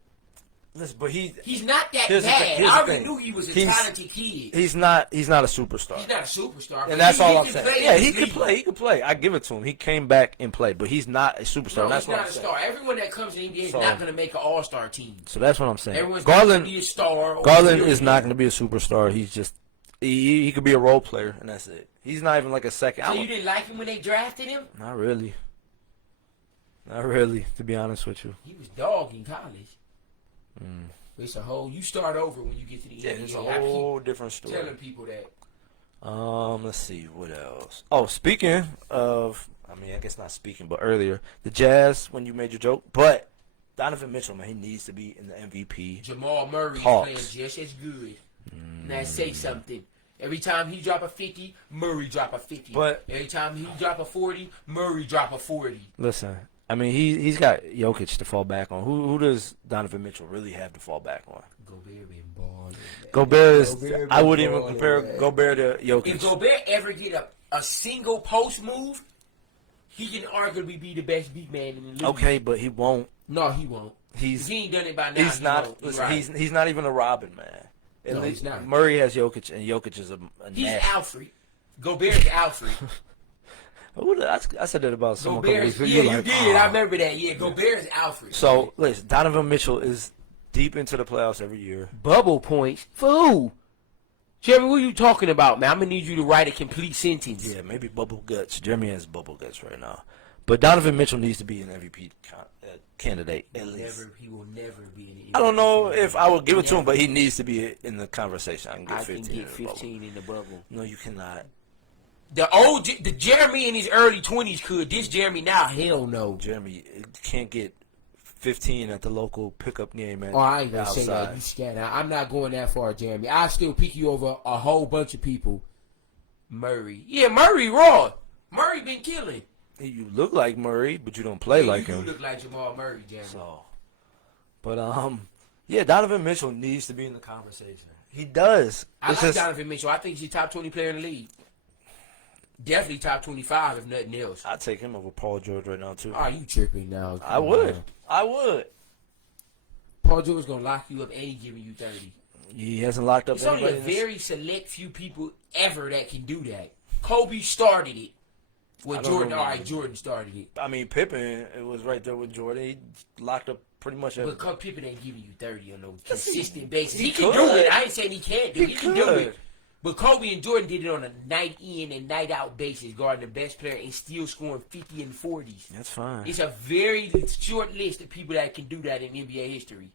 Listen, but He's not that Here's the thing- bad. here's I the already thing. knew he was a He's- talented kid. he's not a superstar. He's not a superstar. And that's all I'm can saying. play Yeah, in he this could league. play. He could play. I give it to him. He came back and played, but he's not a superstar. No, and that's he's what not I'm a saying. star. Everyone that comes in the NBA is So- not going to make an all-star team. So that's what I'm saying. Everyone's not going to be a star. or Garland a is not going to be a superstar. He's just he could be a role player, and that's it. He's not even like a second. So you didn't like him when they drafted him? Not really. Not really, to be honest with you. He was dog in college. It's a whole. You start over when you get to the Yeah, NBA. it's a I keep whole different story. telling people that. Let's see what else. Oh, speaking of, I mean, I guess not speaking, but earlier the Jazz when you made your joke, but Donovan Mitchell, man, he needs to be in the MVP. Jamal Murray is Hawks. playing just as good. Now say something. Every time he drop a 50, Murray drop a 50. But- every time he drop a 40, Murray drop a 40. Listen, I mean, he's got Jokic to fall back on. Who does Donovan Mitchell really have to fall back on? Gobert been balling. Gobert is. Gobert I wouldn't been even balling, compare man. Gobert to If Jokic. Gobert ever get a single post move, he can arguably be the best big man in the league. Okay, but he won't. No, he won't. He's If he ain't done it by now. he's he not. won't. Listen, Right. he's not even a Robin, man. At No, least he's not. Murray has Jokic, and Jokic is a He's nasty. Alfred. Gobert's Alfred. I said that about someone a couple Gobert's, weeks yeah, ago. you You're like, did. "Ah." I remember that. Yeah, Gobert's Alfred. So listen, Donovan Mitchell is deep into the playoffs every year. Bubble points for who? Jeremy, what are you talking about, man? I'm gonna need you to write a complete sentence. Yeah, maybe bubble guts. Jeremy has bubble guts right now, but Donovan Mitchell needs to be an MVP candidate at least. He will never be in the I don't know if I would give it to him, but he needs to be in the conversation. I can get I 15. can get in the bubble. 15 in the bubble. No, you cannot. The Jeremy in his early 20s could. This Jeremy now, hell no. Jeremy can't get 15 at the local pickup game at Oh, I ain't gonna say that. outside. You scatter. I'm not going that far, Jeremy. I still pick you over a whole bunch of people. Murray. Yeah, Murray raw. Murray been killing. You look like Murray, but you don't play like you him. do look like Jamal Murray, Jeremy. So, but yeah, Donovan Mitchell needs to be in the conversation. He does. I It's like just- Donovan Mitchell. I think he's a top 20 player in the league. Definitely top 25, if nothing else. I'd take him over Paul George right now too. Are you tripping now? I would. I would. Paul George gonna lock you up and he giving you 30. He hasn't locked up It's only a anybody. in this- very select few people ever that can do that. Kobe started it. Well, I don't Jordan, know. all right, Jordan started it. I mean, Pippen, it was right there with Jordan. He locked up pretty much But everybody. Cause Pippen ain't giving you 30 on no Yes, he- consistent basis. he He can do could. it. I ain't saying he can't do it. He He can do could. it. But Kobe and Jordan did it on a night in and night out basis, guarding the best player and still scoring 50 and 40s. That's fine. It's a very short list of people that can do that in NBA history.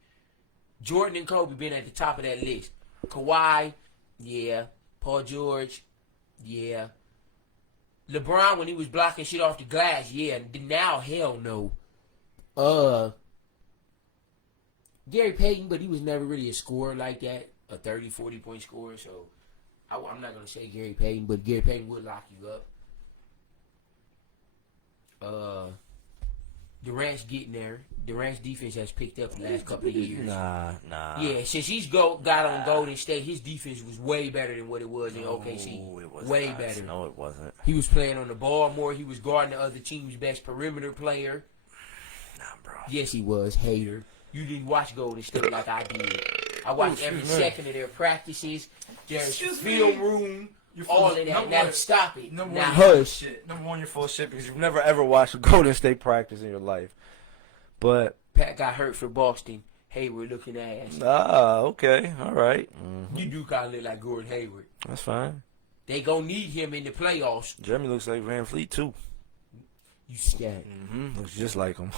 Jordan and Kobe been at the top of that list. Kawhi, yeah. Paul George, Yeah. LeBron, when he was blocking shit off the glass, yeah. Now, hell no. Gary Payton, but he was never really a scorer like that, a 30, 40-point scorer. So I'm not going to say Gary Payton, but Gary Payton would lock you up. Durant's getting there. Durant's defense has picked up the last couple of years. Nah. Yeah, since he's got on Golden State, his defense was way better than what it was in OKC. It was way not. better. No, it wasn't. He was playing on the ball more. He was guarding the other team's best perimeter player. Nah, bro. Yes, he was. Hater. You didn't watch Golden State like I did. I watched every second of their practices, their film room, all of that. Now stop it. Number Now one, hush. Number one, you're full of shit because you've never ever watched a Golden State practice in your life. But Pat got hurt for Boston. Hayward looking ass. Okay, all right. Mm-hmm. You do kind of look like Gordon Hayward. That's fine. They gonna need him in the playoffs. Jeremy looks like Van Fleet too. You scat. Mm-hmm. Looks just like him.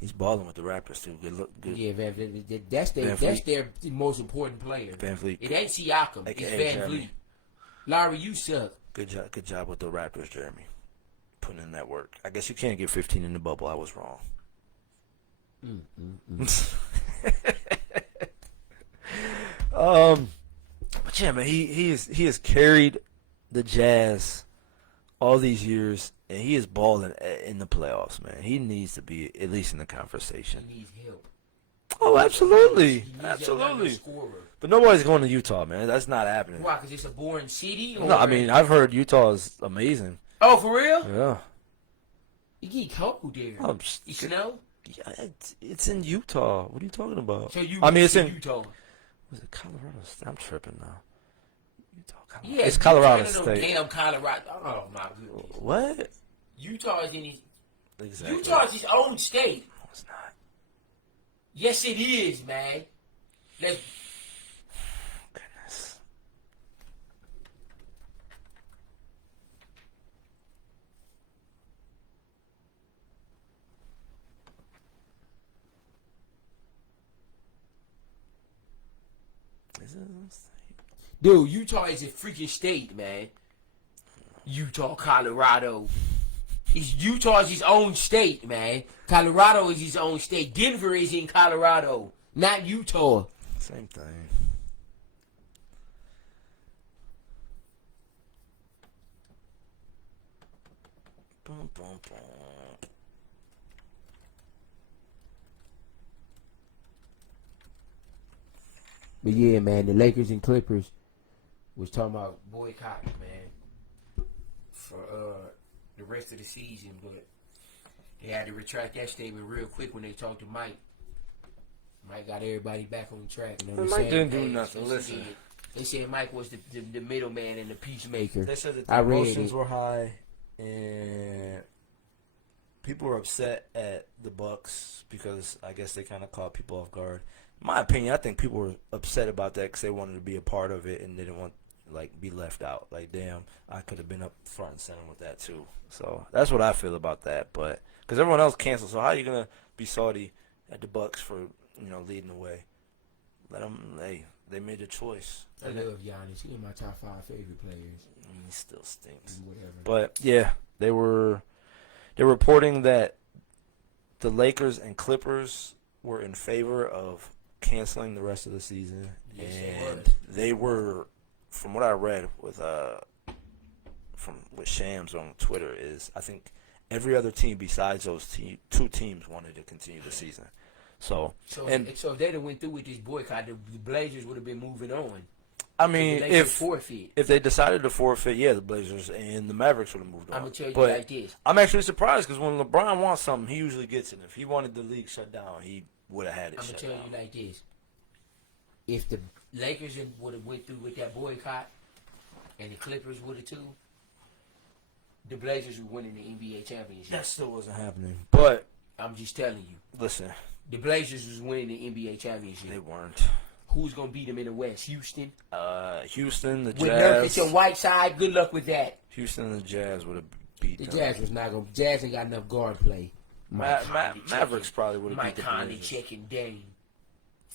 He's balling with the Raptors too. Good. Yeah, that's their most important player. Van Fleet. It ain't Siakam. It's AKA Van Jeremy. Fleet. Larry, you suck. Good job with the Raptors, Jeremy. Putting in that work. I guess you can't get 15 in the bubble. I was wrong. But yeah, man, he has carried the Jazz all these years, and he is balling in the playoffs, man. He needs to be at least in the conversation. He needs help. Oh, absolutely, He needs absolutely. a scorer. But nobody's going to Utah, man. That's not happening. Why? Because it's a boring city? No, I mean I've heard Utah is amazing. Oh, for real? Yeah. You get cold there. You snow? Yeah, it's in Utah. What are you talking about? So you? I mean, it's in Utah. Was it Colorado State? I'm tripping now. Utah, Colorado. Yeah, It's Colorado no State. Damn Colorado. Oh my goodness. What? Utah is in his. Exactly. Utah is his own state. No, it's not. Yes, it is, man. Let's. Goodness. Is it a state? Dude, Utah is a freaking state, man. Utah, Colorado. Utah is his own state, man. Colorado is his own state. Denver is in Colorado, not Utah. Same thing. Boom, boom, boom. But yeah, man, the Lakers and Clippers was talking about boycotting, man, for the rest of the season, but they had to retract that statement real quick when they talked to Mike. Mike got everybody back on track. You know what I'm Mike saying? didn't do nothing. Listen. They said Mike was the middleman and the peacemaker. They said that I the read emotions it. were high, and people were upset at the Bucks because I guess they kind of caught people off guard. In my opinion, I think people were upset about that because they wanted to be a part of it and they didn't want be left out. Like, damn, I could have been up front and center with that too. So that's what I feel about that. But because everyone else canceled, so how are you gonna be salty at the Bucks for leading the way? Let them. Hey, they made a choice. I love Giannis. He's my top 5 favorite players. He still stinks. Whatever. But yeah, they're reporting that the Lakers and Clippers were in favor of canceling the rest of the season, Yes, and they were, from what I read with Shams on Twitter, is I think every other team besides those two teams wanted to continue the season. So if they'd have went through with this boycott, the Blazers would have been moving on. I mean, if forfeit. If they decided to forfeit, yeah, the Blazers and the Mavericks would have moved on. I'm gonna tell you but like this. I'm actually surprised because when LeBron wants something, he usually gets it. If he wanted the league shut down, he would have had it I'm shut gonna down. tell you like this. If the Lakers would have went through with that boycott, and the Clippers would have too, the Blazers would win the NBA championship. That still wasn't happening. But I'm just telling you, listen, the Blazers was winning the NBA championship. they weren't. Who's gonna beat them in the West? Houston. Houston, the With Jazz. Nurkic and Whiteside, good luck with that. Houston and the Jazz would have beat The them. Jazz was not gonna. Jazz ain't got enough guard play. Mavericks probably would have Mike beat the Conley Blazers. checking Dame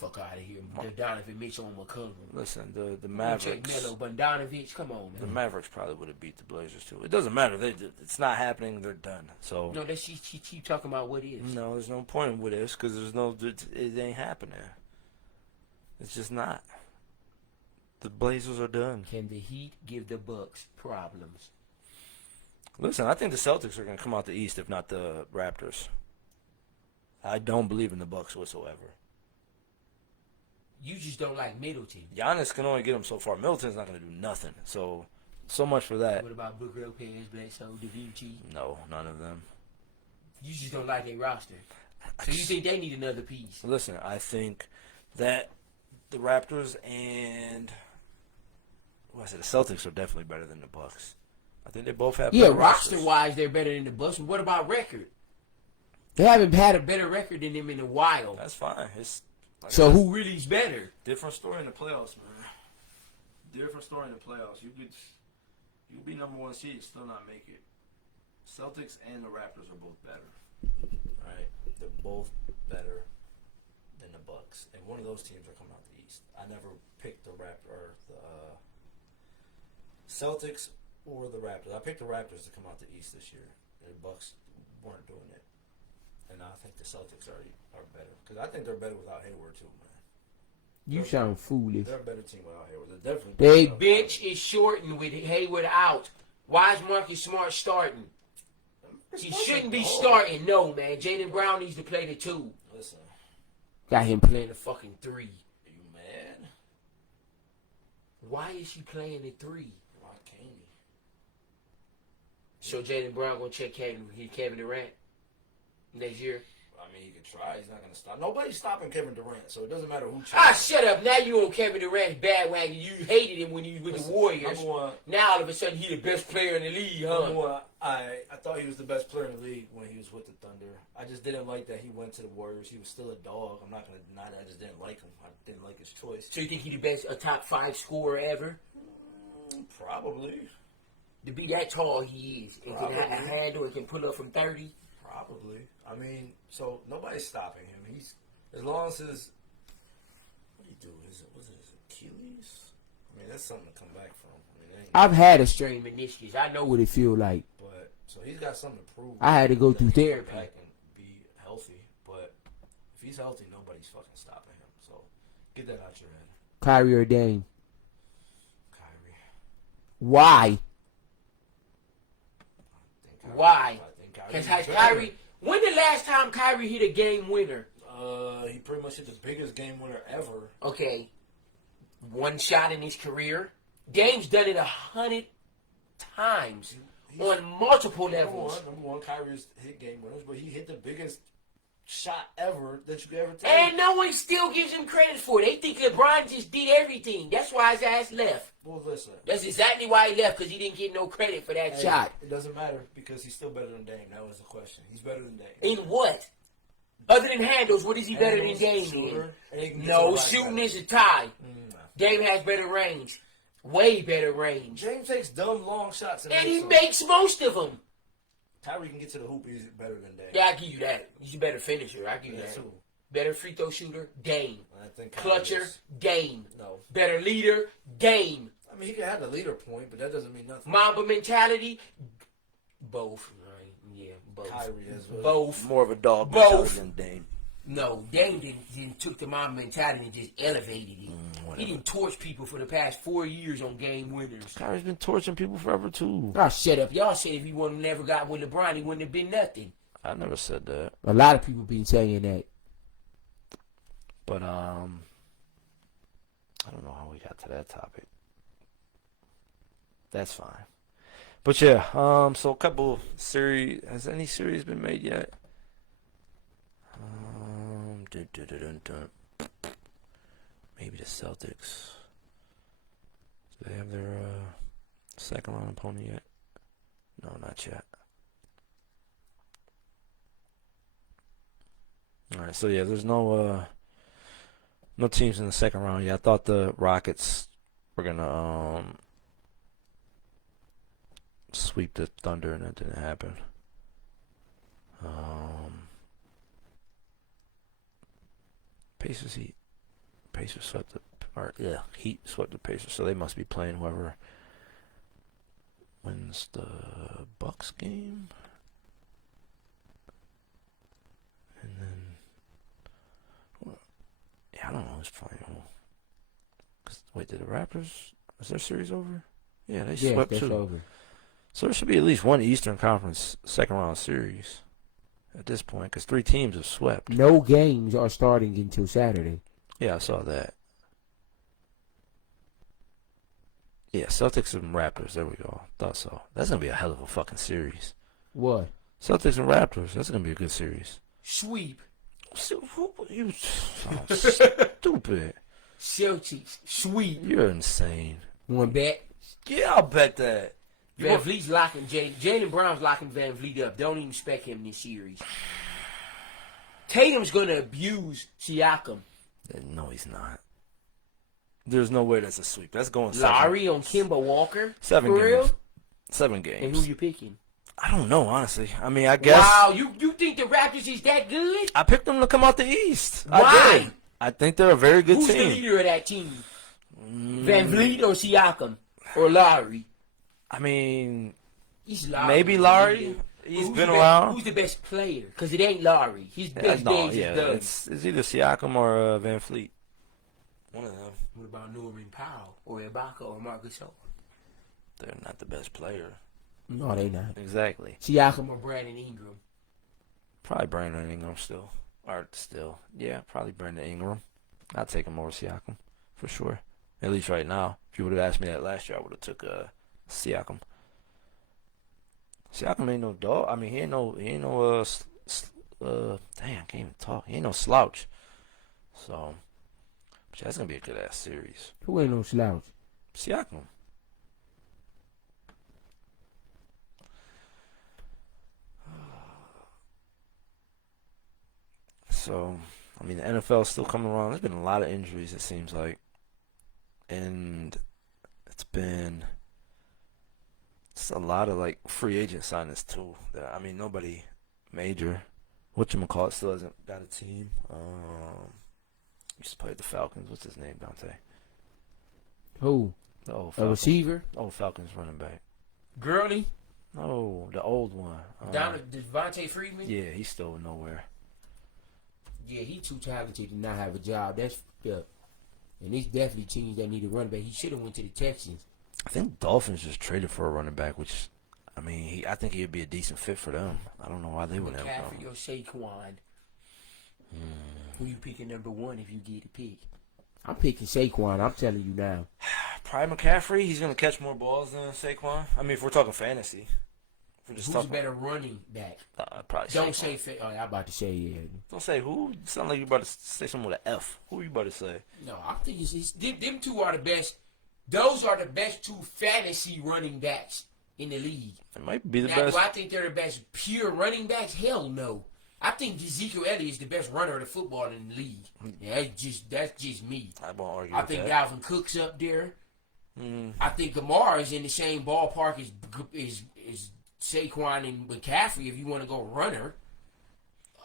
fuck out of here. Donovan Mitchell on McCollum. Listen, the Check Mavericks. Melo, but Donovan, come on, The man. Mavericks probably would have beat the Blazers too. It doesn't matter. It's not happening. They're done. So No, that she keep talking about what is. no, there's no point with this because it ain't happening. It's just not. The Blazers are done. Can the Heat give the Bucks problems? Listen, I think the Celtics are going to come out the East, if not the Raptors. I don't believe in the Bucks whatsoever. You just don't like Middleton. Giannis can only get him so far. Middleton's not going to do nothing. So much for that. What about Brook Lopez, Bledsoe, DaVinci? No, none of them. You just don't like their roster. So you think they need another piece? Listen, I think that the Raptors and the Celtics are definitely better than the Bucks. I think they both have Yeah, better rosters. roster-wise, they're better than the Bucks. What about record? They haven't had a better record than them in a while. That's fine. It's So who really is better? different story in the playoffs, man. Different story in the playoffs. You could be number one seed and still not make it. Celtics and the Raptors are both better. Right? They're both better than the Bucks, and one of those teams are coming out the East. I never picked the Celtics or the Raptors. I picked the Raptors to come out the East this year. The Bucks weren't doing it, and I think the Celtics are better because I think they're better without Hayward too, man. You sound foolish. They're a better team without Hayward. They're definitely. They bench is shortened with Hayward out. Why is Marcus Smart starting? He shouldn't be starting. No, man. Jaylen Brown needs to play the 2. Listen, Got him playing the fucking 3. are you mad? Why is he playing the 3? Why can't he? So Jaylen Brown gonna check Kevin Durant next year? I mean, he could try. He's not going to stop. Nobody's stopping Kevin Durant, so it doesn't matter who. Shut up. Now you on Kevin Durant's bandwagon. You hated him when he was with the Warriors. Number one, Now all of a sudden he the best player in the league, huh? number one, I thought he was the best player in the league when he was with the Thunder. I just didn't like that he went to the Warriors. He was still a dog. I'm not going to deny that. I just didn't like him. I didn't like his choice. So you think he the best, a top 5 scorer ever? Probably. To be that tall he is. And can Probably. handle it, can pull up from 30. Probably. I mean, so nobody's stopping him. He's as long as his what do you do? Was it his Achilles? I mean, that's something to come back from. I mean, it ain't, I've had a strained meniscus. I know what it feel like. but so he's got something to prove. I had to go that through he can therapy. come back and be healthy. But if he's healthy, nobody's fucking stopping him. So get that out your head, Kyrie or Dame. Kyrie. Why? I think Kyrie- Why? I think Because Kyrie's has better. Kyrie... When the last time Kyrie hit a game winner? He pretty much hit the biggest game winner ever. Okay. One shot in his career. Dame's done it 100 times on multiple levels. Number one, Kyrie's hit game winners, but he hit the biggest shot ever that you could ever take. And no one still gives him credit for it. They think LeBron just did everything. That's why his ass left. Well, listen. That's exactly why he left, because he didn't get no credit for that Hey, shot. It doesn't matter because he's still better than Dame. That was the question. He's better than Dame. In what? Other than handles, what is he better than Handles, Dame shooter, in? and he can get to No, the right shooting better. is a tie. Nah. Dame has better range. Way better range. James takes dumb long shots And he some. makes most of them. Tyree can get to the hoop. He's better than Dame. Yeah, I give you that. He's a better finisher. I give you Yeah, that. too. Better free throw shooter, Dame. I think Kyrie Clutcher, is- Dame. No. Better leader, Dame. I mean, he can have the leader point, but that doesn't mean nothing. Mamba mentality, both. Right? Yeah, both. Kyrie is Both. more of a dog Both. mentality than Dame. No, Dame didn't took the Mamba mentality and just elevated it. He didn't torch people for the past 4 years on game winners. Kyrie's been torching people forever too. Oh, shut up. Y'all said if he wouldn't never got with LeBron, he wouldn't have been nothing. I never said that. A lot of people been saying that. But I don't know how we got to that topic. That's fine. But yeah, so a couple series. Has any series been made yet? Dun, dun, dun, dun, dun. Maybe the Celtics. Do they have their second round opponent yet? No, not yet. All right, so yeah, there's no teams in the second round yet. I thought the Rockets were gonna sweep the Thunder, and that didn't happen. Pacers Heat. Pacers swept the Heat swept the Pacers, so they must be playing whoever wins the Bucks game. And then I don't know who's playing. Wait, did the Raptors? Is their series over? Yeah, they swept that's too. over. So there should be at least one Eastern Conference second round series at this point, because 3 teams have swept. No games are starting until Saturday. Yeah, I saw that. Yeah, Celtics and Raptors. There we go. Thought so. That's gonna be a hell of a fucking series. What? Celtics and Raptors. That's gonna be a good series. Sweep. You sound stupid. Celtics. Sweep. You're insane. One bet. Yeah, I'll bet that. Van Vliet's locking Jaylen Brown's locking Van Vliet up. Don't even expect him this series. Tatum's gonna abuse Siakam. No, he's not. There's no way that's a sweep. That's going 7. Lowry on Kemba Walker. 7 For games. real? 7 And games. who you picking? I don't know, honestly. I mean, I guess. Wow, you think the Raptors is that good? I picked them to come out the East. Why? I did. I think they're a very good Who's the team. leader of that team? Van Vliet or Siakam? Or Lowry? I mean, He's Lowry. maybe Lowry. He's Who's been the around. Who's the best player? Because it ain't Lowry. His best days is done. It's either Siakam or Van Fleet. One of them. What about Norman Powell or Ibaka or Marcus Gasol? They're not the best player. No, they not. Exactly. Siakam or Brandon Ingram? Probably Brandon Ingram still. Yeah, probably Brandon Ingram. I'd take him over Siakam for sure. At least right now. If you would have asked me that last year, I would have took Siakam. Siakam ain't no dog. I mean, he ain't no damn, I can't even talk. He ain't no slouch. So, but that's gonna be a good ass series. Who ain't no slouch? Siakam. So, I mean, the NFL is still coming around. There's been a lot of injuries, it seems like. And it's a lot of, like, free agent signings, too. I mean, nobody major. Whatchamacallit still hasn't got a team. Used to play with the Falcons. What's his name, Dante? Who? The old A Falcons. receiver? Old Falcons running back. Gurley? No, the old one. Devontae Freeman? Yeah, he's still nowhere. Yeah, he too talented to not have a job. That's fucked up. And there's definitely teams that need a running back. He should have went to the Texans. I think Dolphins just traded for a running back, which, I mean, I think he'd be a decent fit for them. I don't know why they wouldn't have McCaffrey him. or Saquon. Who you picking number 1 if you get a pick? I'm picking Saquon. I'm telling you now. Probably McCaffrey. He's going to catch more balls than Saquon. I mean, if we're talking fantasy. If we're just Who's a talking, better running back? probably Don't Saquon. say. I'm about to say yeah. Don't say who. You sound like you about to say something with an F. Who you about to say? No, I think them two are the best. Those are the best 2 fantasy running backs in the league. It might be the Now, best. do I think they're the best pure running backs? Hell no. I think Ezekiel Elliott is the best runner of the football in the league. Yeah, that's just me. I won't argue I with think that. Dalvin Cook's up there. I think Lamar is in the same ballpark as Saquon and McCaffrey if you want to go runner.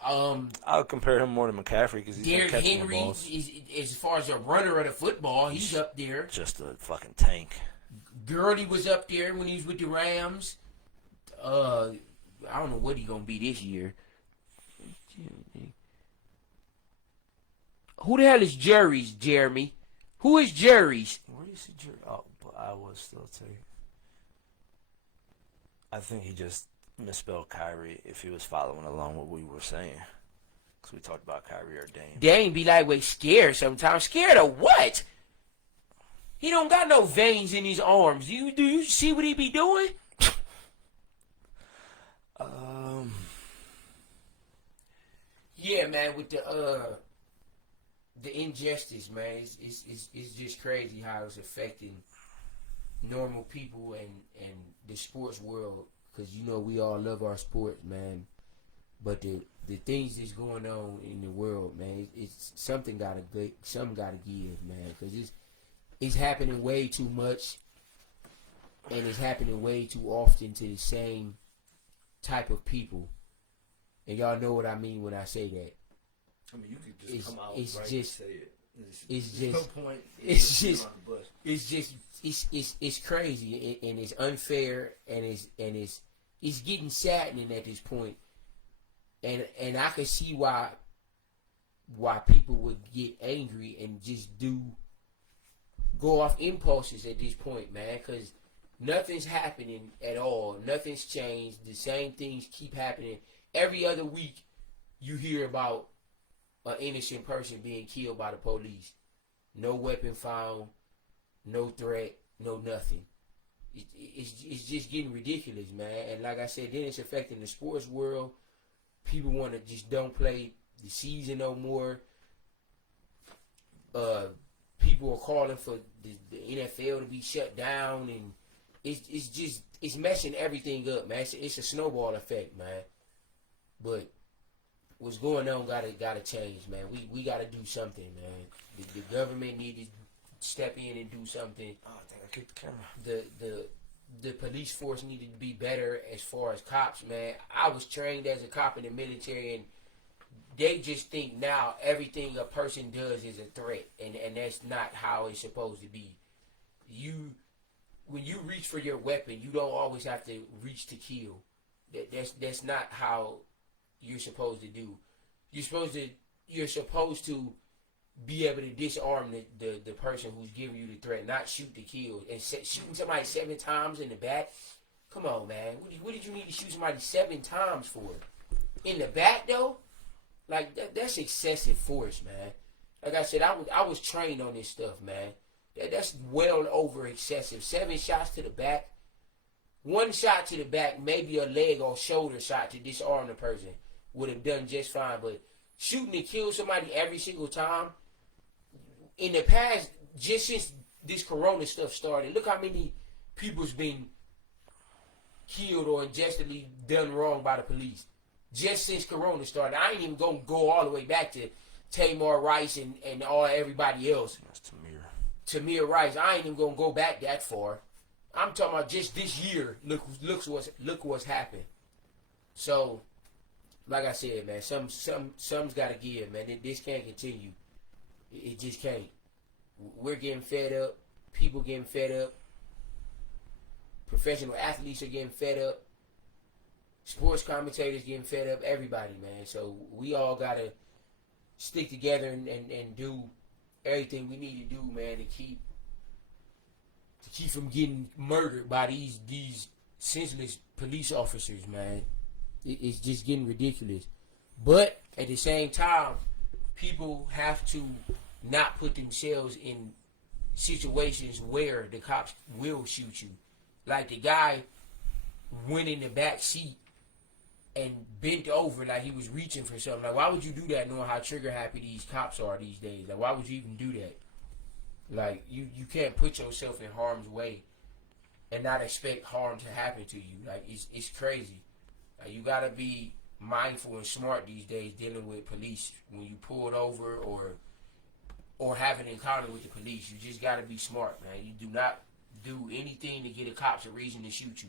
I'll compare him more to McCaffrey because he's going to Derrick catch more Henry, balls. is as far as a runner of the football, he's up there. Just a fucking tank. Gurley was up there when he was with the Rams. I don't know what he's going to be this year. Who the hell is Jerry's, Jeremy? Who is Jerry's? Where do you see Jerry? Oh, but I was still taking. I think he just misspelled Kyrie if he was following along what we were saying. Because we talked about Kyrie or Dame. Dame be like, wait, scared sometimes. Scared of what? He don't got no veins in his arms. Do you see what he be doing? Yeah, man, with the injustice, man, it's just crazy how it's affecting normal people and the sports world. Because, you know, we all love our sports, man. But the things that's going on in the world, man, it's something gotta give, man. Because it's happening way too much. And it's happening way too often to the same type of people. And y'all know what I mean when I say that. I mean, you could It's- just come out it's right just- and say it. It's There's just, no point. it's just, on the bus. it's just, it's crazy and it's unfair and it's getting saddening at this point. And I can see why people would get angry and just go off impulses at this point, man, because nothing's happening at all. Nothing's changed. The same things keep happening. Every other week, you hear about an innocent person being killed by the police. No weapon found, no threat, no nothing. It's just getting ridiculous, man. And like I said, then it's affecting the sports world. People want to just don't play the season no more. People are calling for the NFL to be shut down, and it's messing everything up, man. It's a snowball effect, man. But what's going on gotta change, man. We gotta do something, man. The government need to step in and do something. Oh, I think I kicked the camera. The police force needed to be better as far as cops, man. I was trained as a cop in the military, and they just think now everything a person does is a threat, and that's not how it's supposed to be. When you reach for your weapon, you don't always have to reach to kill. That's not how you're supposed to do. You're supposed to be able to disarm the person who's giving you the threat, not shoot to kill. And shooting somebody 7 times in the back, come on, man. What did you need to shoot somebody 7 times for? In the back, though? Like, that's excessive force, man. Like I said, I was trained on this stuff, man. That's well over excessive. 7 shots to the back. 1 shot to the back, maybe a leg or shoulder shot to disarm the person would have done just fine. But shooting to kill somebody every single time, in the past, just since this corona stuff started, look how many people's been killed or unjustly done wrong by the police. Just since corona started. I ain't even gonna go all the way back to Tamir Rice and everybody else. That's Tamir Rice. I ain't even gonna go back that far. I'm talking about just this year. Look what's happened. So, like I said, man, something's got to give, man. This can't continue. It just can't. We're getting fed up. People getting fed up. Professional athletes are getting fed up. Sports commentators getting fed up. Everybody, man. So we all gotta stick together and do everything we need to do, man, to keep from getting murdered by these senseless police officers, man. It's just getting ridiculous. But at the same time, people have to not put themselves in situations where the cops will shoot you. Like the guy went in the back seat and bent over like he was reaching for something. Like, why would you do that knowing how trigger happy these cops are these days? Like, why would you even do that? Like, you can't put yourself in harm's way and not expect harm to happen to you. Like, it's crazy. Like, you gotta be mindful and smart these days dealing with police when you pulled over or have an encounter with the police. You just gotta be smart, man. You do not do anything to get the cops a reason to shoot you.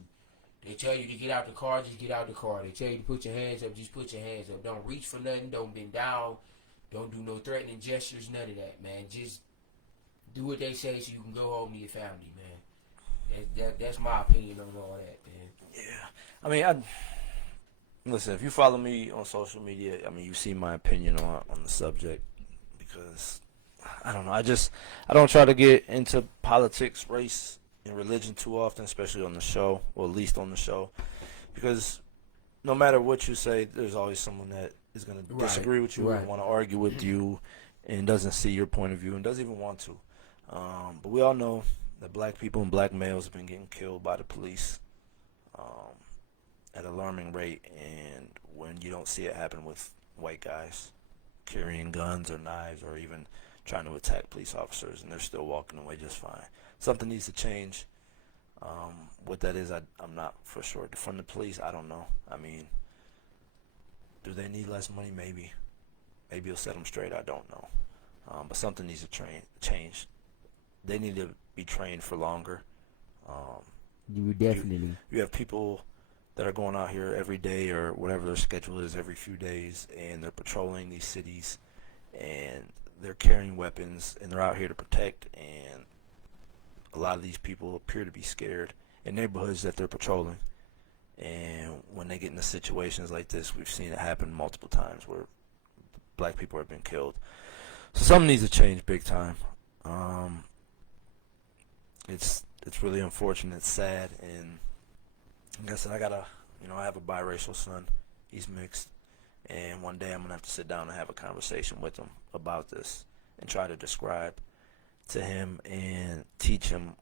They tell you to get out the car, just get out the car. They tell you to put your hands up, just put your hands up. Don't reach for nothing, don't bend down, don't do no threatening gestures, none of that, man. Just do what they say so you can go home to your family, man. That's my opinion on all that, man. Yeah. I mean, listen, if you follow me on social media, I mean, you see my opinion on the subject because, I don't know, I don't try to get into politics, race, and religion too often, especially on the show, or at least on the show, because no matter what you say, there's always someone that is going to disagree with you and want to argue with you and doesn't see your point of view and doesn't even want to. But we all know that black people and black males have been getting killed by the police at an alarming rate, and when you don't see it happen with white guys carrying guns or knives or even trying to attack police officers, and they're still walking away just fine. Something needs to change. What that is, I'm not for sure. From the police, I don't know. I mean, do they need less money? Maybe. Maybe it'll set them straight. I don't know. But something needs to change. They need to be trained for longer. You definitely. You have people that are going out here every day or whatever their schedule is every few days, and they're patrolling these cities, and they're carrying weapons and they're out here to protect, and a lot of these people appear to be scared in neighborhoods that they're patrolling. And when they get into situations like this, we've seen it happen multiple times where black people have been killed. So something needs to change big time. It's really unfortunate, it's sad, and like I said, I have a biracial son. He's mixed, and one day I'm gonna have to sit down and have a conversation with him about this and try to describe to him and teach him,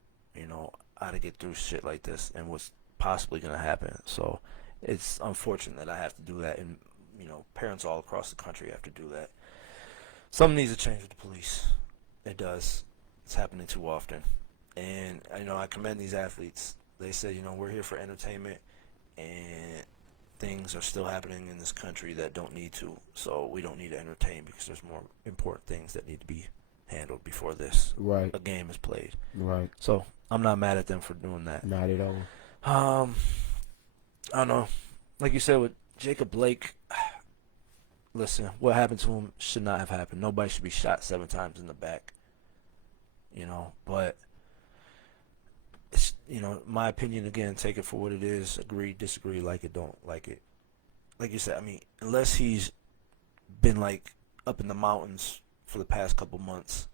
how to get through shit like this and what's possibly gonna happen. So it's unfortunate that I have to do that, and parents all across the country have to do that. Something needs to change with the police. It does. It's happening too often. And I commend these athletes. They say, we're here for entertainment, and things are still happening in this country that don't need to. So we don't need to entertain because there's more important things that need to be handled before a game is played. Right. So I'm not mad at them for doing that. Not at all. I don't know. Like you said with Jacob Blake, listen, what happened to him should not have happened. Nobody should be shot 7 times in the back. But it's, my opinion, again, take it for what it is. Agree, disagree, like it, don't like it. Like you said, unless he's been up in the mountains for the past couple months,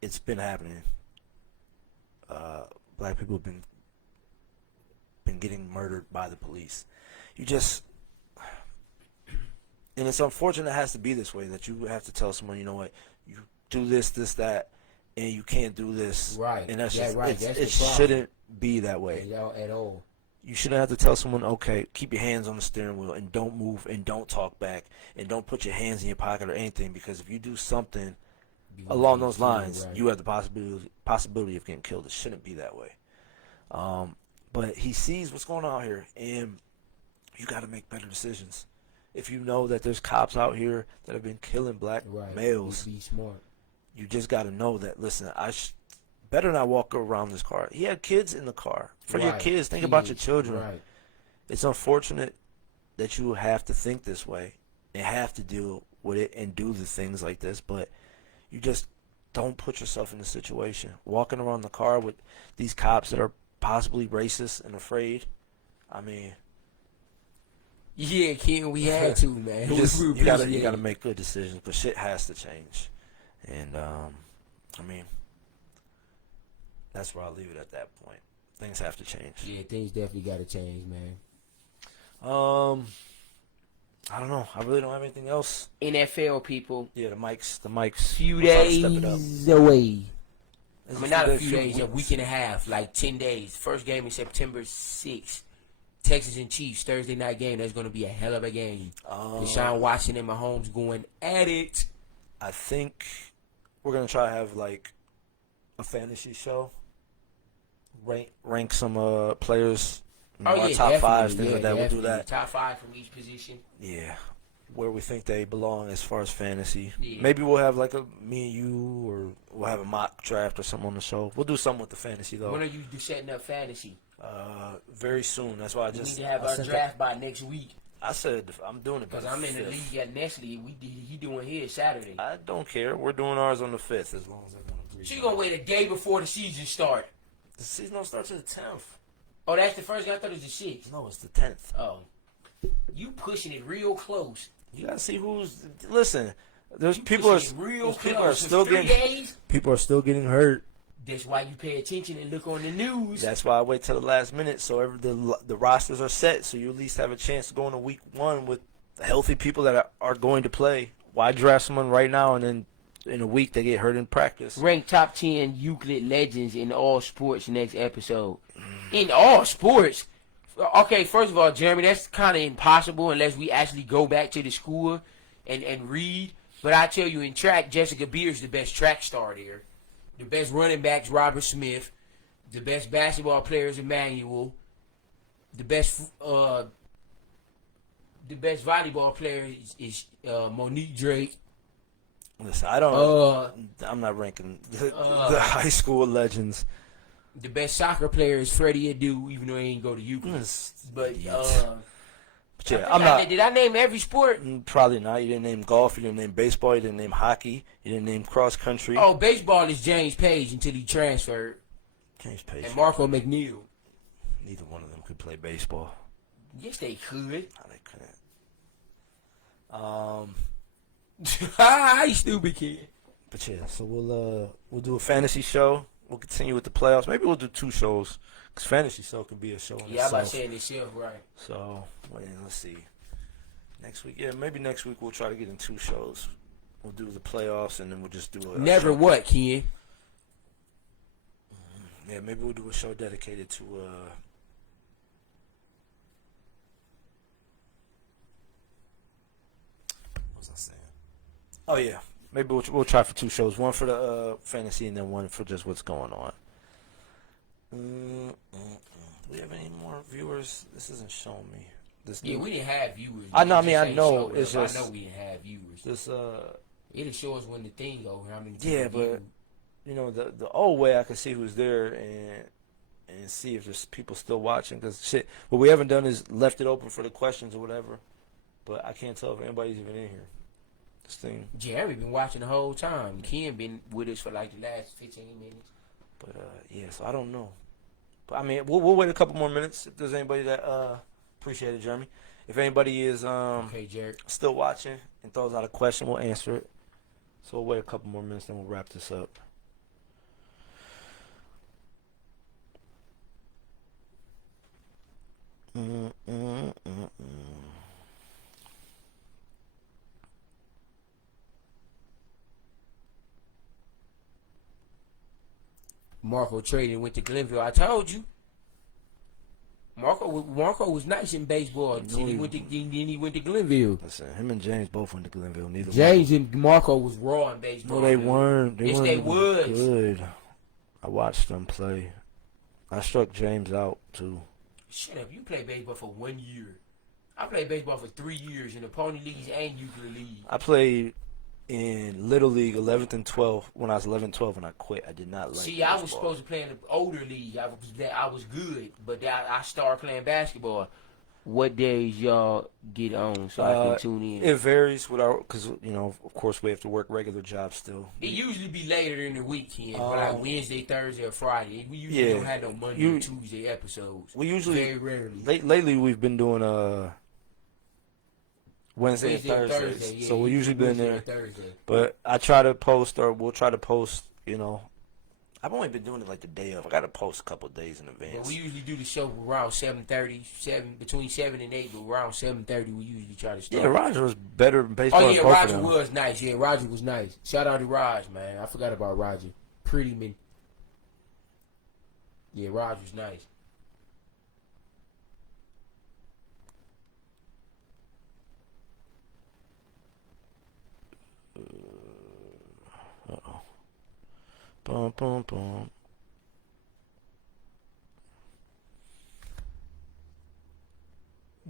it's been happening. Black people have been getting murdered by the police. And it's unfortunate it has to be this way, that you have to tell someone, what, you do this, that, and you can't do this. Right. And that's right. It shouldn't be that way. At all. You shouldn't have to tell someone, okay, keep your hands on the steering wheel and don't move and don't talk back and don't put your hands in your pocket or anything, because if you do something along those lines, you have the possibility of getting killed. It shouldn't be that way. But he sees what's going on here, and you got to make better decisions. If you know that there's cops out here that have been killing black males, be smart. You just got to know that, listen, better not walk around this car. He had kids in the car. For your kids, think about your children. Right. It's unfortunate that you have to think this way and have to deal with it and do the things like this, but you just don't put yourself in a situation. Walking around the car with these cops that are possibly racist and afraid, Yeah, Ken, we had to, man. you gotta make good decisions, but shit has to change. And that's where I'll leave it at that point. Things have to change. Yeah, things definitely gotta change, man. I don't know. I really don't have anything else. NFL people. Yeah, the mics. Few days away. Not a few days, a week and a half, 10 days. First game is September 6th. Texans and Chiefs, Thursday night game. That's going to be a hell of a game. Deshaun Watson and Mahomes going at it. I think we're going to try to have, a fantasy show. Rank some players. Our top 5, things like that. We'll do that. Top 5 from each position. Yeah. Where we think they belong as far as fantasy. Yeah. Maybe we'll have me and you, or we'll have a mock draft or something on the show. We'll do something with the fantasy, though. When are you setting up fantasy? Very soon. That's why we need to have our draft by next week. I said I'm doing it because I'm in the league at Nestle. He doing his Saturday. I don't care. We're doing ours on the 5th as long as I don't agree. So you gonna wait a day before the season start? The season don't start till the 10th. Oh, that's the first game. I thought it was the 6th. No, it's the 10th. Oh, you pushing it real close. You gotta see who's. Listen, people are still getting hurt. That's why you pay attention and look on the news. That's why I wait till the last minute, so the rosters are set, so you at least have a chance to go into week 1 with healthy people that are going to play. Why draft someone right now and then in a week they get hurt in practice? Rank top 10 Euclid legends in all sports next episode. In all sports? Okay, first of all, Jeremy, that's kind of impossible unless we actually go back to the school and read. But I tell you, in track, Jessica Beer's the best track star there. The best running back's Robert Smith. The best basketball player is Emmanuel. The best volleyball player is Monique Drake. Listen, I'm not ranking the high school legends. The best soccer player is Freddie Adu, even though he ain't go to Euclid. But Yeah, I'm not. Did I name every sport? Probably not. You didn't name golf. You didn't name baseball. You didn't name hockey. You didn't name cross country. Oh, baseball is James Page until he transferred. James Page. And Marco McNeil. Neither one of them could play baseball. Yes, they could. No, they couldn't. Hi, stupid kid. But yeah, so we'll do a fantasy show. We'll continue with the playoffs. Maybe we'll do 2 shows, because fantasy show can be a show in Yeah, I'm about itself. saying itself, right. So, let's see. Next week, maybe next week we'll try to get in 2 shows. We'll do the playoffs, and then we'll just do a Never show. what, Ken? Yeah, maybe we'll do a show dedicated to what was I saying? Oh yeah, maybe we'll try for 2 shows. One for the fantasy, and then one for just what's going on. Do we have any more viewers? This isn't showing me. Yeah, we didn't have viewers. I know. I It mean, just I ain't know. showed It's up. just I know we didn't have viewers. this. It'll show us when the thing go. How many? Yeah, people but viewed. you know, the old way I can see who's there and see if there's people still watching. Because shit, what we haven't done is left it open for the questions or whatever. But I can't tell if anybody's even in here. This thing. Jeremy been watching the whole time. Ken been with us for like the last 15 minutes. But yeah, so I don't know. But I mean, we'll wait a couple more minutes if there's anybody that appreciate it, Jeremy. If anybody is Okay, Jared. still watching and throws out a question, we'll answer it. So we'll wait a couple more minutes, then we'll wrap this up. Marco traded and went to Glenville. I told you. Marco was nice in baseball. Then he went to Glenville. Listen, him and James both went to Glenville. Neither James and Marco was raw in baseball. No, they dude. weren't. Yes, they was. Good. I watched them play. I struck James out too. Shut up. You played baseball for 1 year. I played baseball for 3 years in the Pony Leagues and Euclid League. I played in Little League 11th and 12th when I was 11, 12, and I quit. I did not like See, baseball. I was supposed to play in the older league. I was good, but I started playing basketball. What days y'all get on so I can tune in? It varies with our, because you know, of course, we have to work regular jobs still. It usually be later in the weekend, but like Wednesday, Thursday, or Friday. We usually Yeah. don't have no Monday or Tuesday episodes. We usually Very rarely. lately we've been doing Wednesday and or Thursdays. Thursday, yeah, So we usually been Wednesday there. or Thursday. But I try to post, or we'll try to post, you know. I've only been doing it like the day of. I got to post a couple of days in But advance. we usually do the show around 7:30, between 7 and 8, but around 7:30 we usually try to start. Yeah, Roger was better in baseball. Oh than yeah, both of Roger them. was nice. Yeah, Roger was nice. Shout out to Raj, man. I forgot about Roger. Pretty man. Yeah, Roger's nice. Uh-oh. Bum, bum, bum.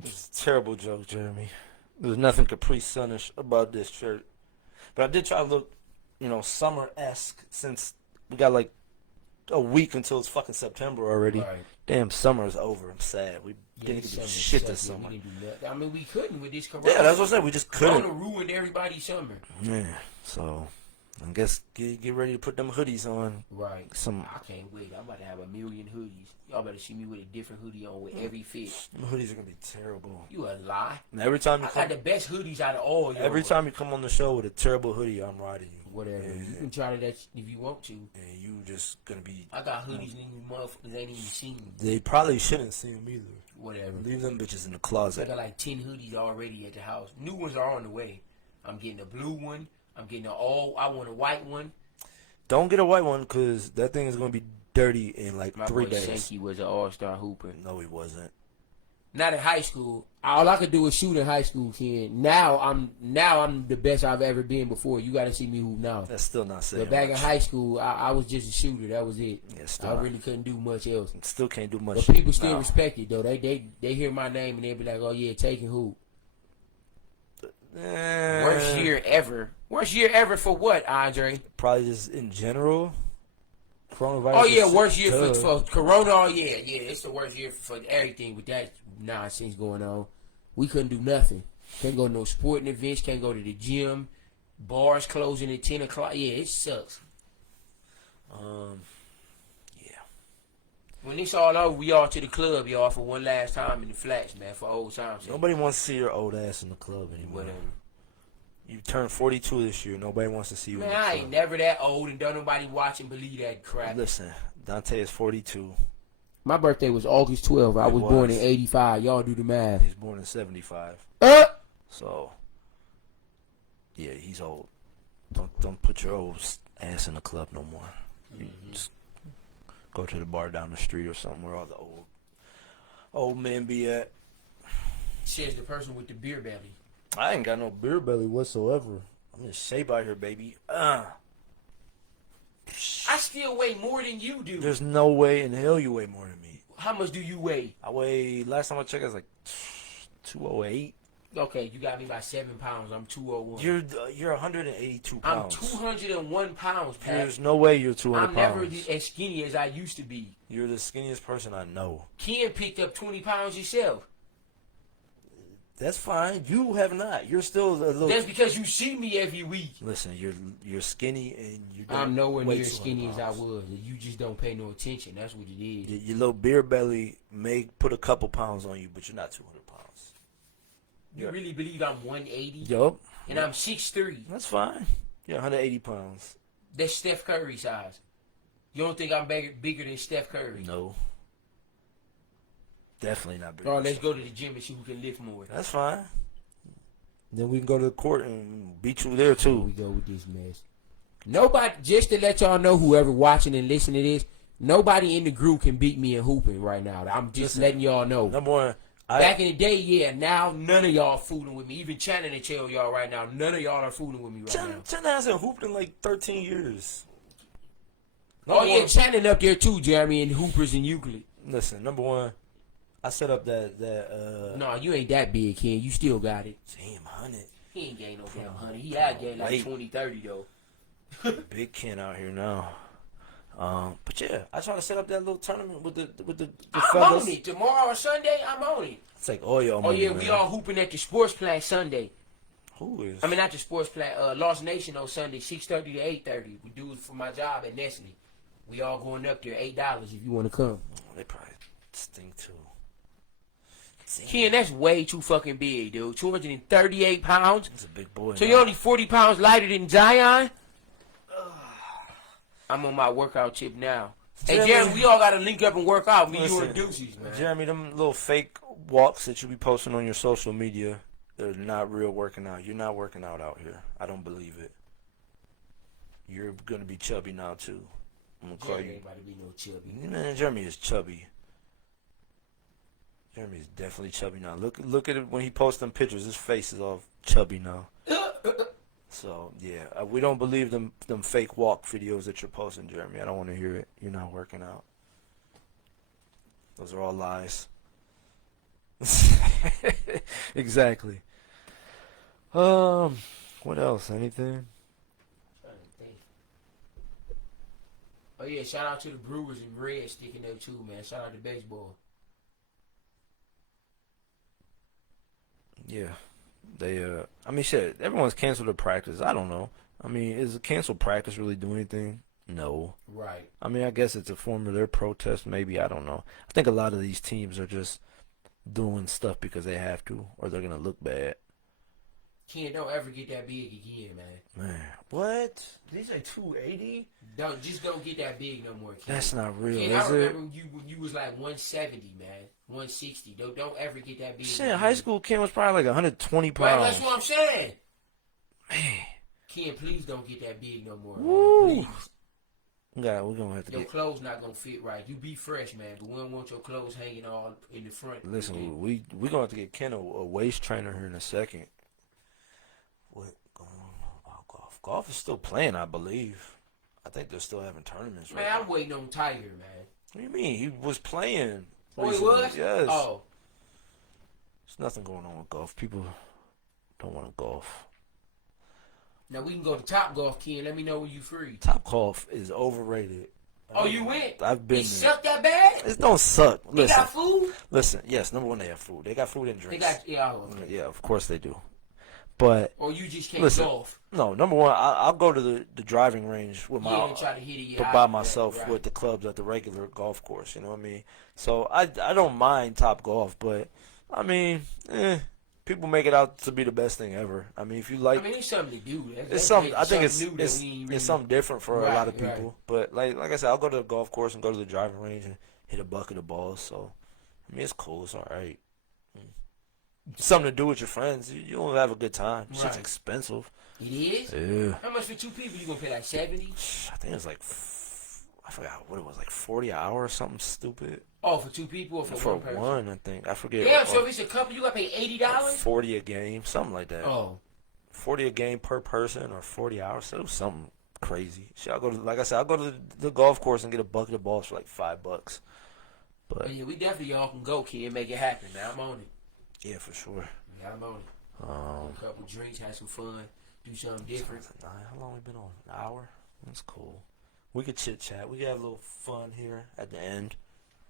It's a terrible joke, Jeremy. There's nothing Capri Sunish about this shirt. But I did try to look, you know, summer-esque since we got like a week until it's fucking September already. Right. Damn, summer's over. I'm sad. We didn't this get to do summer shit sucked, this yeah, summer. we didn't do nothing. I mean, we couldn't with this corona. Yeah, that's what I said. We just Corona couldn't. ruined everybody's summer. Yeah, so I guess get ready to put them hoodies on. Right. Some I can't wait. I'm about to have a million hoodies. Y'all better see me with a different hoodie on with every fit. them hoodies are gonna be terrible. You a lie. And every time you I come, got the best hoodies out of all y'all. every time you come on the show with a terrible hoodie, I'm riding you. Whatever. Yeah. You can try that if you want to. And you just gonna be. I got hoodies and you motherfuckers ain't even seen me. They probably shouldn't see them either. Whatever. Leave them bitches in the I closet. got like 10 hoodies already at the house. New ones are on the way. I'm getting a blue one. I'm getting I want a white one. Don't get a white one because that thing is gonna be dirty in like My 3 boy days. Sankey was an all-star hooper. No, he wasn't. Not in high school. All I could do was shoot in high school, kid. Now I'm the best I've ever been before. You got to see me hoop now. That's still not saying But back in much. high school, I was just a shooter. That was it. Yeah, still I not. really couldn't do much else. Still can't do much. But people still now. respect it though. They hear my name and they be like, oh yeah, taking hoop. Worst year ever. Worst year ever for what, Andre? Probably just in general. Coronavirus. Oh yeah, is- worst year duh. for Corona. Oh yeah, it's the worst year for everything with that nonsense going on. we couldn't do nothing. Can't go to no sporting events. Can't go to the gym. Bars closing at 10 o'clock. Yeah, it sucks. Yeah. When it's all over, we all to the club, y'all, for one last time in the flats, man, for old times. Nobody wants to see your old ass in the club anymore. Whatever. You turned 42 this year. Nobody wants to see you. Man, in the I club. ain't never that old and don't nobody watch and believe that crap. Listen, Dante is 42. My birthday was August 12th. I It was born was. in 85. Y'all do the math. He's born in 75. So, yeah, he's old. Don't put your old ass in the club no more. You just go to the bar down the street or something where all the old men be at. Says the person with the beer belly. I ain't got no beer belly whatsoever. I'm in shape out here, baby. I still weigh more than you do. There's no way in hell you weigh more than me. How much do you weigh? I weigh, last time I checked, I was like 208. Okay, you got me by 7 pounds. I'm 201. You're 182 I'm pounds. 201 pounds, Pat. There's no way you're 200 I'm pounds. never as skinny as I used to be. You're the skinniest person I know. Ken picked up 20 pounds yourself. That's fine. You have not. You're still a little. That's because you see me every week. Listen, you're skinny and you. I'm nowhere weigh near as 200 skinny as I pounds. was. You just don't pay no attention. That's what it is. Your little beer belly may put a couple pounds on you, but you're not 200 pounds. You really believe I'm 180? Yup. And I'm 6'3"? That's fine. You're 180 pounds. That's Steph Curry size. You don't think I'm bigger than Steph Curry? No. Definitely not bigger. Oh, than let's Steph. go to the gym and see who can lift more. That's fine. Then we can go to the court and beat you there Here we too. go with this mess. Nobody, just to let y'all know, whoever watching and listening to this, nobody in the group can beat me in hooping right now. I'm just letting y'all know. Number one, Back in the day, yeah. Now none of y'all fooling with me. Even Channing to tell y'all right now, none of y'all are fooling with me right now. Chen hasn't hooped in like 13 years. Oh yeah, Channing up there too, Jeremy, and Hoopers and Euclid. Listen, number one, I set up that No, you ain't that big, Ken. You still got it. damn 100 He ain't gained no damn 100. He had gained like Late. 20, 30 though. big Ken out here now. But yeah, I try to set up that little tournament with the I'm fellas. on it. Tomorrow or Sunday, I'm on it. It's like all y'all. Oh money, yeah, man. we all hooping at the Sports Plant Sunday. Who is? I mean, not the Sports Plant. Lost Nation on Sunday, 6:30 to 8:30. We do it for my job at Nestle. We all going up there, $8 if you want to come. They probably stink too. Damn. Ken, that's way too fucking big, dude. 238 pounds. He's a big boy. So now. you're only 40 pounds lighter than Zion? I'm on my workout tip now. Hey, Jeremy- Jeremy, we all got to link up and work out. Me, you, Listen, and Deuces, man. Jeremy, them little fake walks that you be posting on your social media, they're not real working out. You're not working out here. I don't believe it. You're gonna be chubby now too. I'm gonna call Jeremy you. ain't about to be no chubby. Man, Jeremy is chubby. Jeremy is definitely chubby now. Look at it when he posts them pictures. His face is all chubby now. So yeah, we don't believe them fake walk videos that you're posting, Jeremy. I don't want to hear it. You're not working out. Those are all lies. Exactly. What else? Anything? Trying to think. Oh yeah, shout out to the Brewers and Reds sticking there too, man. Shout out to baseball. Yeah. They I mean shit, everyone's canceled their practice. I don't know. I mean, is a canceled practice really do anything? No. Right. I mean, I guess it's a form of their protest, maybe. I don't know. I think a lot of these teams are just doing stuff because they have to, or they're gonna look bad. Ken, don't ever get that big again, man. Man, what? These are 280? Don't get that big no more, Ken. That's not real, Ken, is I it? remember when you was like 170, man. 160. Don't ever get that big. Shit, high school Ken was probably like 120 Right, pounds. that's what I'm saying. Man, Ken, please don't get that big no more. Woo. Man. Please. we're gonna have to Your get. clothes not gonna fit right. You be fresh, man, but we don't want your clothes hanging all in the front. Listen, we're gonna have to get Ken a waist trainer here in a second. What going on about golf? Golf is still playing, I believe. I think they're still having tournaments right Man, now. I'm waiting on Tiger, man. What do you mean? He was playing. Oh, he recently. was? Yes. Oh, There's nothing going on with golf. People don't want to golf. now we can go to Top Golf, Ken. Let me know when you free. Top golf is overrated. Oh, you went? I've been It there. sucked that bad? It don't suck. They Listen, got food? listen. Yes, number one, they have food. They got food and They drinks. got, yeah, okay. Yeah, of course they do. But Or you just can't listen, golf. no, number one, I'll go to the driving range with my And try to hit it. but by myself with the clubs at the regular golf course. You know what I mean? So I don't mind Top Golf, but I mean, people make it out to be the best thing ever. I mean, if you like, I mean, it's something to do. it's something. I think new that it's we ain't really- it's something different for a lot of Right, people. But like I said, I'll go to the golf course and go to the driving range and hit a bucket of balls. So I mean, it's cool. It's all right. Something to do with your friends. You don't have a good time. Shit's Right. expensive. It is? Yeah. How much for 2 people? You gonna pay like 70? I think it was like I forgot what it was, like 40 an hour or something stupid. Oh, for 2 people or for For one person? one, I think. I forget. Damn, so if it's a couple, you gotta pay $80? 40 a game, something like that. Oh. 40 a game per person or 40 hours. So it was something crazy. Shit, I'll go to, like I said, I'll go to the golf course and get a bucket of balls for like $5. But Yeah, we definitely all can go, kid, and make it happen. Now I'm on it. yeah, for sure. Yeah, I'm on it. A couple drinks, have some fun, do something different. How long we been on? An hour? That's cool. We could chit chat. We could have a little fun here at the end,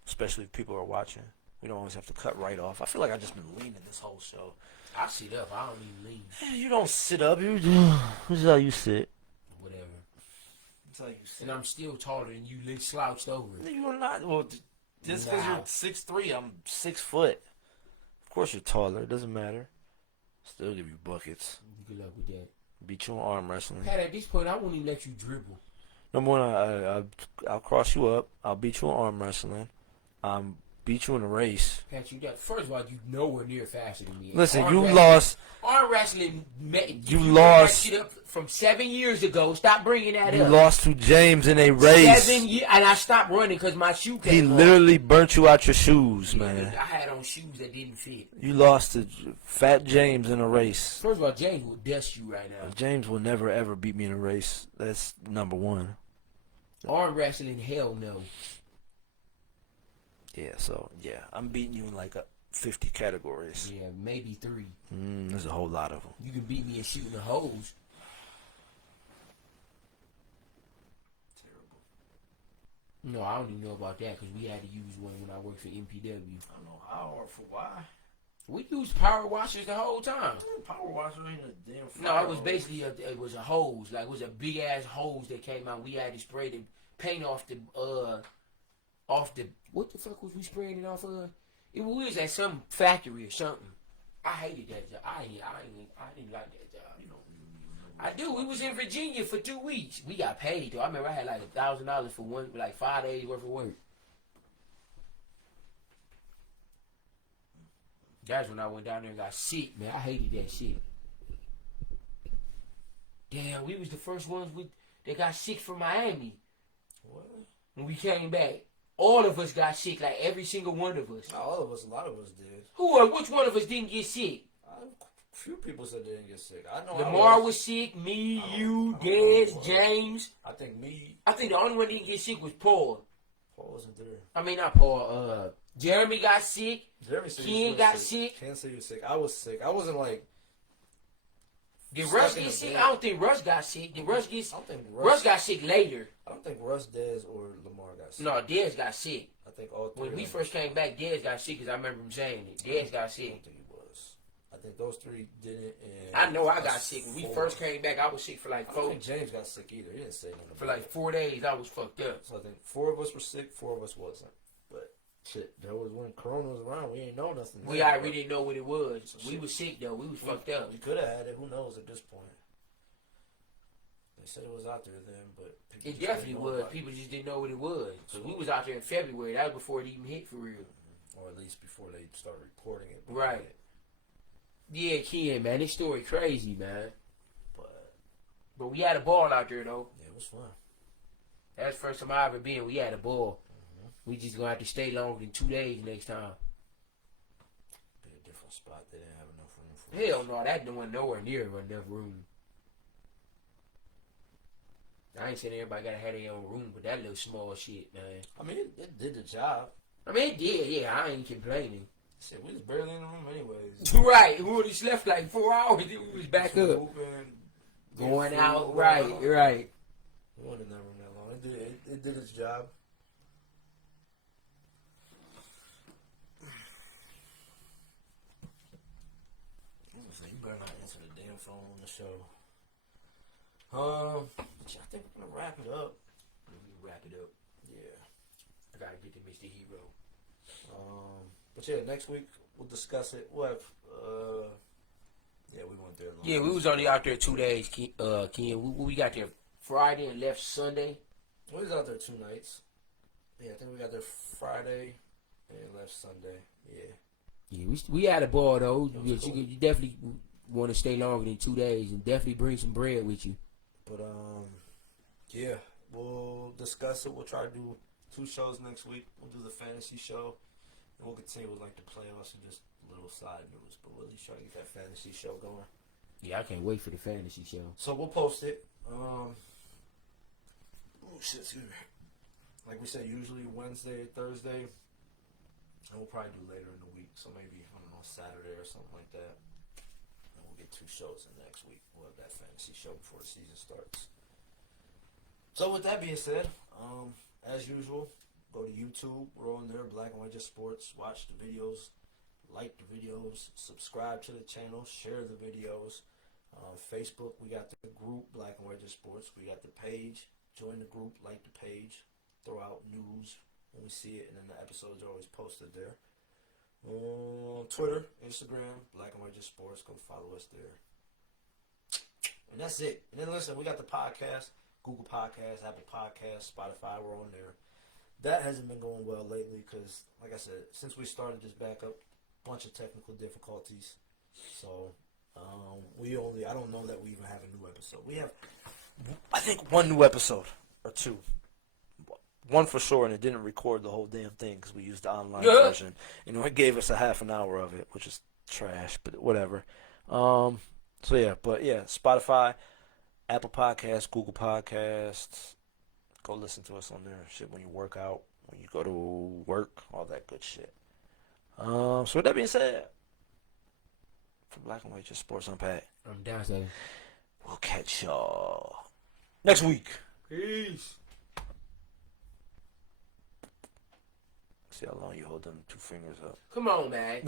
especially if people are watching. We don't always have to cut right off. I feel like I've just been leaning this whole show. I sit up. I don't even lean. Yeah, you don't sit up. You this is how you sit. Whatever. That's how you sit. And I'm still taller than you, slouched over. You're not. Well, just because Nah. you're 6'3", I'm 6 foot. Of course you're taller. It doesn't matter. Still give you buckets. Good luck with that. Beat you in arm wrestling. Pat, at this point, I won't even let you dribble. Number one, I'll cross you up. I'll beat you in arm wrestling. Beat you in a race. Pat, first of all, you nowhere near faster than me. Listen, Arm you wrestling- lost. Arm wrestling, You bring lost. that shit up from 7 years ago. Stop bringing that You up. lost to James in a race. 7 years, and I stopped running because my shoe came He off. literally burnt you out your shoes, I man. had on shoes that didn't fit. You lost to Fat James in a race. First of all, James will dust you right now. James will never ever beat me in a race. That's number one. Arm wrestling, hell no. Yeah, so yeah, I'm beating you in like 50 categories. Yeah, maybe 3. There's a whole lot of them. You can beat me in shooting the hose. Terrible. No, I don't even know about that because we had to use one when I worked for MPW. I don't know how or for why. We used power washers the whole time. Power washer ain't a damn. No, it was basically it was a hose, like it was a big ass hose that came out. We had to spray the paint off the what the fuck was we spraying it off of? It was at some factory or something. I hated that job. I didn't like that job. You know, I do. We was in Virginia for 2 weeks. We got paid though. I remember I had like $1,000 for like 5 days worth of work. That's when I went down there and got sick, man. I hated that shit. Damn, we was the first ones that got sick from Miami. What? When we came back. All of us got sick, like every single one of us. Not all of us. A lot of us did. Which one of us didn't get sick? A few people said they didn't get sick. I know. Lamar was sick, me, you, Dez, James. I think me. I think the only one that didn't get sick was Paul. Paul wasn't there. I mean, not Paul. Jeremy got sick. Jeremy said Ken he was got sick. Ken said he was sick. I was sick. I wasn't like. Did Stuck Russ in get the sick? bed. I don't think Russ got sick. Did Russ get I don't think Russ got sick later. I don't think Russ, Dez, or Lamar got sick. No, Dez got sick. I think all three. When we of them. first came back, Dez got sick because I remember him saying it. Dez got I sick. don't think he was. I think those three didn't. And I know I got sick. When we four. first came back, I was sick for like I don't 4 think James got sick either. He didn't say nothing. for like 4 days. I was fucked up. So I think 4 of us were sick, 4 of us wasn't. But shit, that was when Corona was around. We ain't know nothing. We didn't know what it was. We was sick though. We was fucked up. We could have had it. Who knows at this point? They said it was out there then, but people It just definitely didn't know was. about it. People just didn't know what it was. Cause we was out there in February. That was before it even hit for real. Or at least before they started reporting it. Right. Yeah, Ken, man, this story crazy, man. But we had a ball out there though. Yeah, it was fun. That's the first time I ever been. We had a ball. We just gonna have to stay longer than 2 days next time. Be a different spot. They didn't have enough room for Hell no, that wasn't nowhere near enough room. I ain't saying everybody gotta have their own room, but that little small shit, man. I mean, it did the job. I mean, it did, yeah. I ain't complaining. Shit, we was barely in the room anyways. Right, we only slept like 4 hours, then we was back up. Hooping, Going getting out, food, right, going out. right. We wasn't in that room that long. it did its job. You better not answer the damn phone on the show. I think we're gonna wrap it up. We wrap it up. Yeah. I gotta get to Mr. Hero. But yeah, next week we'll discuss it. We'll have, yeah, we went there. Yeah, we was only out there 2 days, Ken. We got there Friday and left Sunday. We was out there 2 nights. Yeah, I think we got there Friday and left Sunday. Yeah. Yeah, we had a ball though. It was cool. You definitely want to stay longer than 2 days, and definitely bring some bread with you. But yeah, we'll discuss it. We'll try to do 2 shows next week. We'll do the fantasy show, and we'll continue with like the playoffs and just little side news. But we'll at least try to get that fantasy show going. Yeah, I can't wait for the fantasy show. So we'll post it. Oh shit, excuse me. Like we said, usually Wednesday, Thursday, and we'll probably do later in the week. So maybe, I don't know, Saturday or something like that. And we'll get 2 shows in next week. We'll have that fantasy show before the season starts. So with that being said, as usual, go to YouTube. We're on there, Black and White Just Sports. Watch the videos, like the videos, subscribe to the channel, share the videos. Facebook, we got the group, Black and White Just Sports. We got the page. Join the group, like the page, throw out news when we see it, and then the episodes are always posted there. Twitter, Instagram, Black and White Just Sports. Go follow us there. And that's it. And then listen, we got the podcast, Google Podcasts, Apple Podcasts, Spotify. We're on there. That hasn't been going well lately because, like I said, since we started this back up, bunch of technical difficulties. So I don't know that we even have a new episode. We have, I think, 1 new episode or 2. 1 for sure, and it didn't record the whole damn thing because we used the online version. You know, it gave us a half an hour of it, which is trash, but whatever. So yeah, Spotify, Apple Podcasts, Google Podcasts. Go listen to us on there. Shit, when you work out, when you go to work, all that good shit. So with that being said, for Black and White Just Sports, I'm Pat. I'm downstairs. We'll catch y'all next week. Peace. See how long you hold them 2 fingers up. Come on, man.